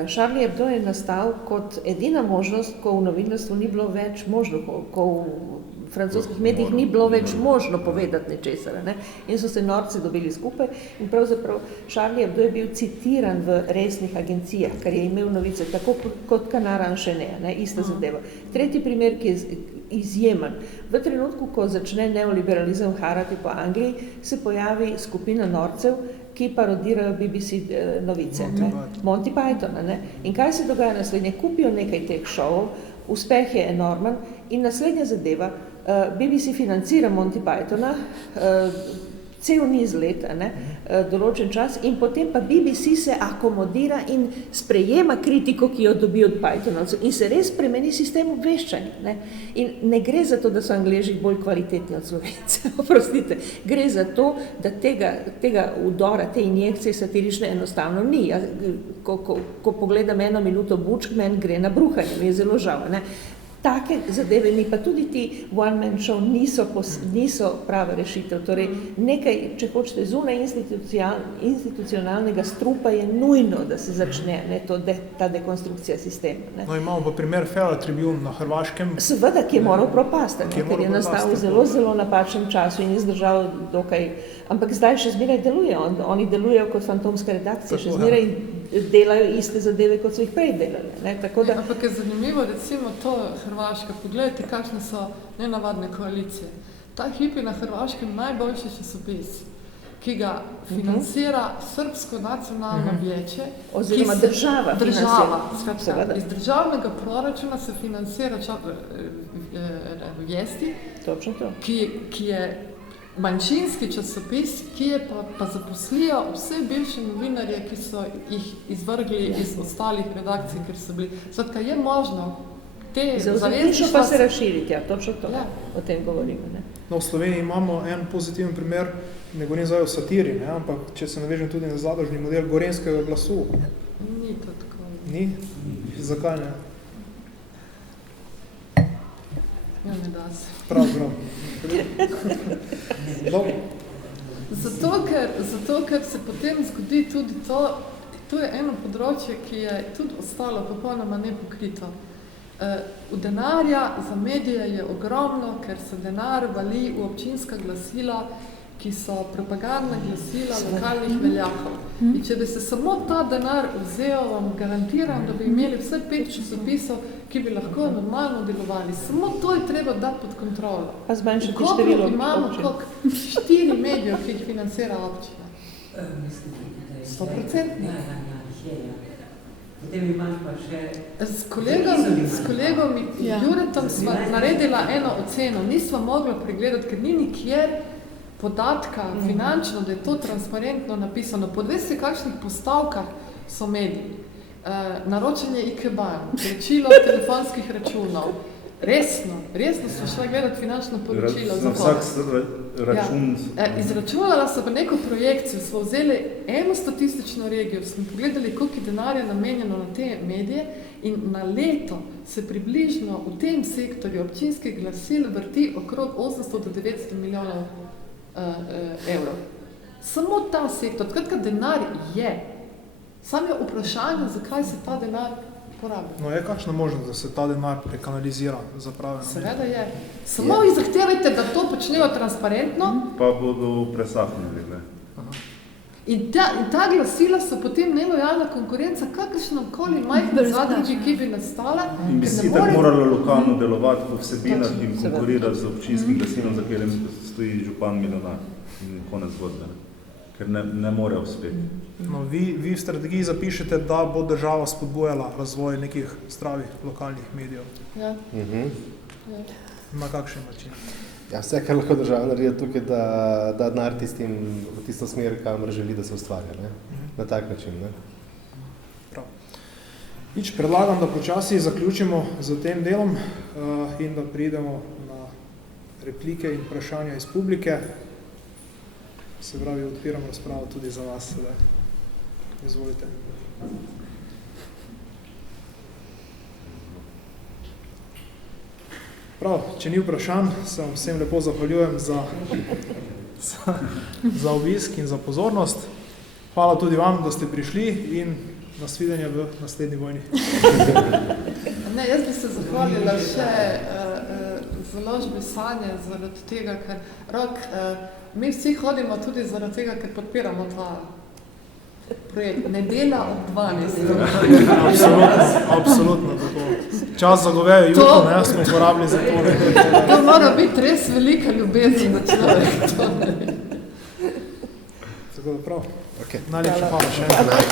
Charlie Hebdo je nastal kot edina možnost, ko v novinarstvu ni bilo več možno, ko v francoskih medijih ni bilo več možno povedati nečesar. Ne? In so se norci dobili skupaj in pravzaprav Charlie Hebdo je bil citiran v resnih agencijah, ker je imel novice, tako kot Canard Enchaîné, ne? Ista zadeva. Tretji primer, ki je izjemen. V trenutku, ko začne neoliberalizem harati po Angliji, se pojavi skupina norcev, ki parodirajo BBC novice. Monty Python. Ne? In kaj se dogaja naslednje? Kupijo nekaj teh šovov, uspeh je enormen in naslednja zadeva, BBC financira Monty Pythona, cel niz let, določen čas, in potem pa BBC se akomodira in sprejema kritiko, ki jo dobi od Pythonovcev in se res spremeni sistem obveščanja. Ne? In ne gre za to, da so Angleži bolj kvalitetni od Slovencev, oprostite. Gre za to, da tega udora, te injekcije satirične enostavno ni. Ko pogledam 1 minuto bučk, meni gre na bruhanje, mi je zelo žal. Ne? Take zadeve ni, pa tudi ti one-man show niso prava rešitev. Torej, nekaj, če hočete, zunaj institucionalnega strupa je nujno, da se začne ta dekonstrukcija sistema. Ne. No, imamo pa primer Fela Tribune na Hrvaškem. Seveda, ki je moral propasti, ker je nastal v zelo napačnem času in je zdržal dokaj... Ampak zdaj še zmeraj deluje. Oni delujejo kot fantomska redakcija, še zmeraj delajo iste zadeve, kot so jih prej delali. Ne? Tako da... Ampak je zanimivo, recimo to Hrvaška, pogledajte, kakšne so nenavadne koalicije. Ta hip je na Hrvaškem najboljši časopis, ki ga financira Srbsko nacionalno vijeće. Oziroma država financira. Iz državnega proračuna se financira Vijesti, ki je manjšinski časopis, ki je pa zaposlijo vse bivše novinarje, ki so jih izvrgli iz ostalih redakcij, ker so bili. Skratka, je možno te zavezništva... pa se razširiti, točno to, o tem govorimo. Ne? No, v Sloveniji imamo en pozitiven primer, ne govorim zdaj o satiri, ne, ampak če se navežem tudi na zadružni model Gorenjskega glasu. Ni to tako. Ni? Zakaj ne? Ja, ne da se. Prav. Zato, ker se potem zgodi tudi to je eno področje, ki je tudi ostalo popolnoma nepokrito. V denarja za medije je ogromno, ker se denar vali v občinska glasila, ki so propagandna glasila lokalnih veljakov. In če bi se samo ta denar vzel, vam garantiram, da bi imeli vse 5 časopisov, ki bi lahko normalno delovali. Samo to je treba dati pod kontrolo. Pa zmanjšati število občin. Imamo 4 medijev, ki jih financira občina. 100%. Potem imaš pa še... S kolegom Juretom sva naredila eno oceno. Nisva mogla pregledati, ker ni nikjer podatka finančno, da je to transparentno napisano. Podvesti, kakšnih postavkah so mediji. Naročanje IKEA, plačilo telefonskih računov. Resno so šla gledati finančno poročilo. Na vsak račun. Ja. Izračunala so pa neko projekcijo, smo vzeli eno statistično regijo, smo pogledali, koliko je denarja namenjeno na te medije in na leto se približno v tem sektorju občinskih glasil vrti okrog 800 do 900 milijonov evrov. Samo ta sektor, skratka denar je. Sam je vprašanje, zakaj se ta denar porabi. No, je kakšna možnost, da se ta denar prekanalizira za prave namene? Seveda je. Samo vi zahtevajte, da to počnejo transparentno. Pa bodo presahnili, ne? In ta glasila so potem nelojalna konkurenca kakršnokoli majhne zadrugi, ki bi nastala. In bi si tako moralo lokalno delovati po vsebinah in konkurirati z občinskim glasilom, za katerim stoji župan milijonar. In konec zgodbe. Ker ne more uspeti. No, vi v strategiji zapišete, da bo država spodbujala razvoj nekih zdravih lokalnih medijev. Ja. Na kakšen način? Ja, vse, kar lahko država naredi tukaj, da denar v tisto smer, kamor želi, da se ustvarja. Ne? Na tak način. Ne? Prav. Predlagam, da počasi zaključimo z tem delom in da pridemo na replike in vprašanja iz publike. Se pravi, odpiram razpravo tudi za vas sedaj. Izvolite. Prav, če ni vprašanj, se vam vsem lepo zahvaljujem za obisk in za pozornost. Hvala tudi vam, da ste prišli in nasvidenje v naslednji vojni. Ne, jaz bi se zahvalila še založbi Sanje zaradi tega, ker mi vsi hodimo tudi zaradi tega, ker podpiramo ta projekt. Nedela ob 12. Absolutno tako. Čas za govejo jutro, ne, smo uporabili za to. To mora biti res velika ljubezen na človek. Tako da prav. Okay. Najlepša hvala še enkrat.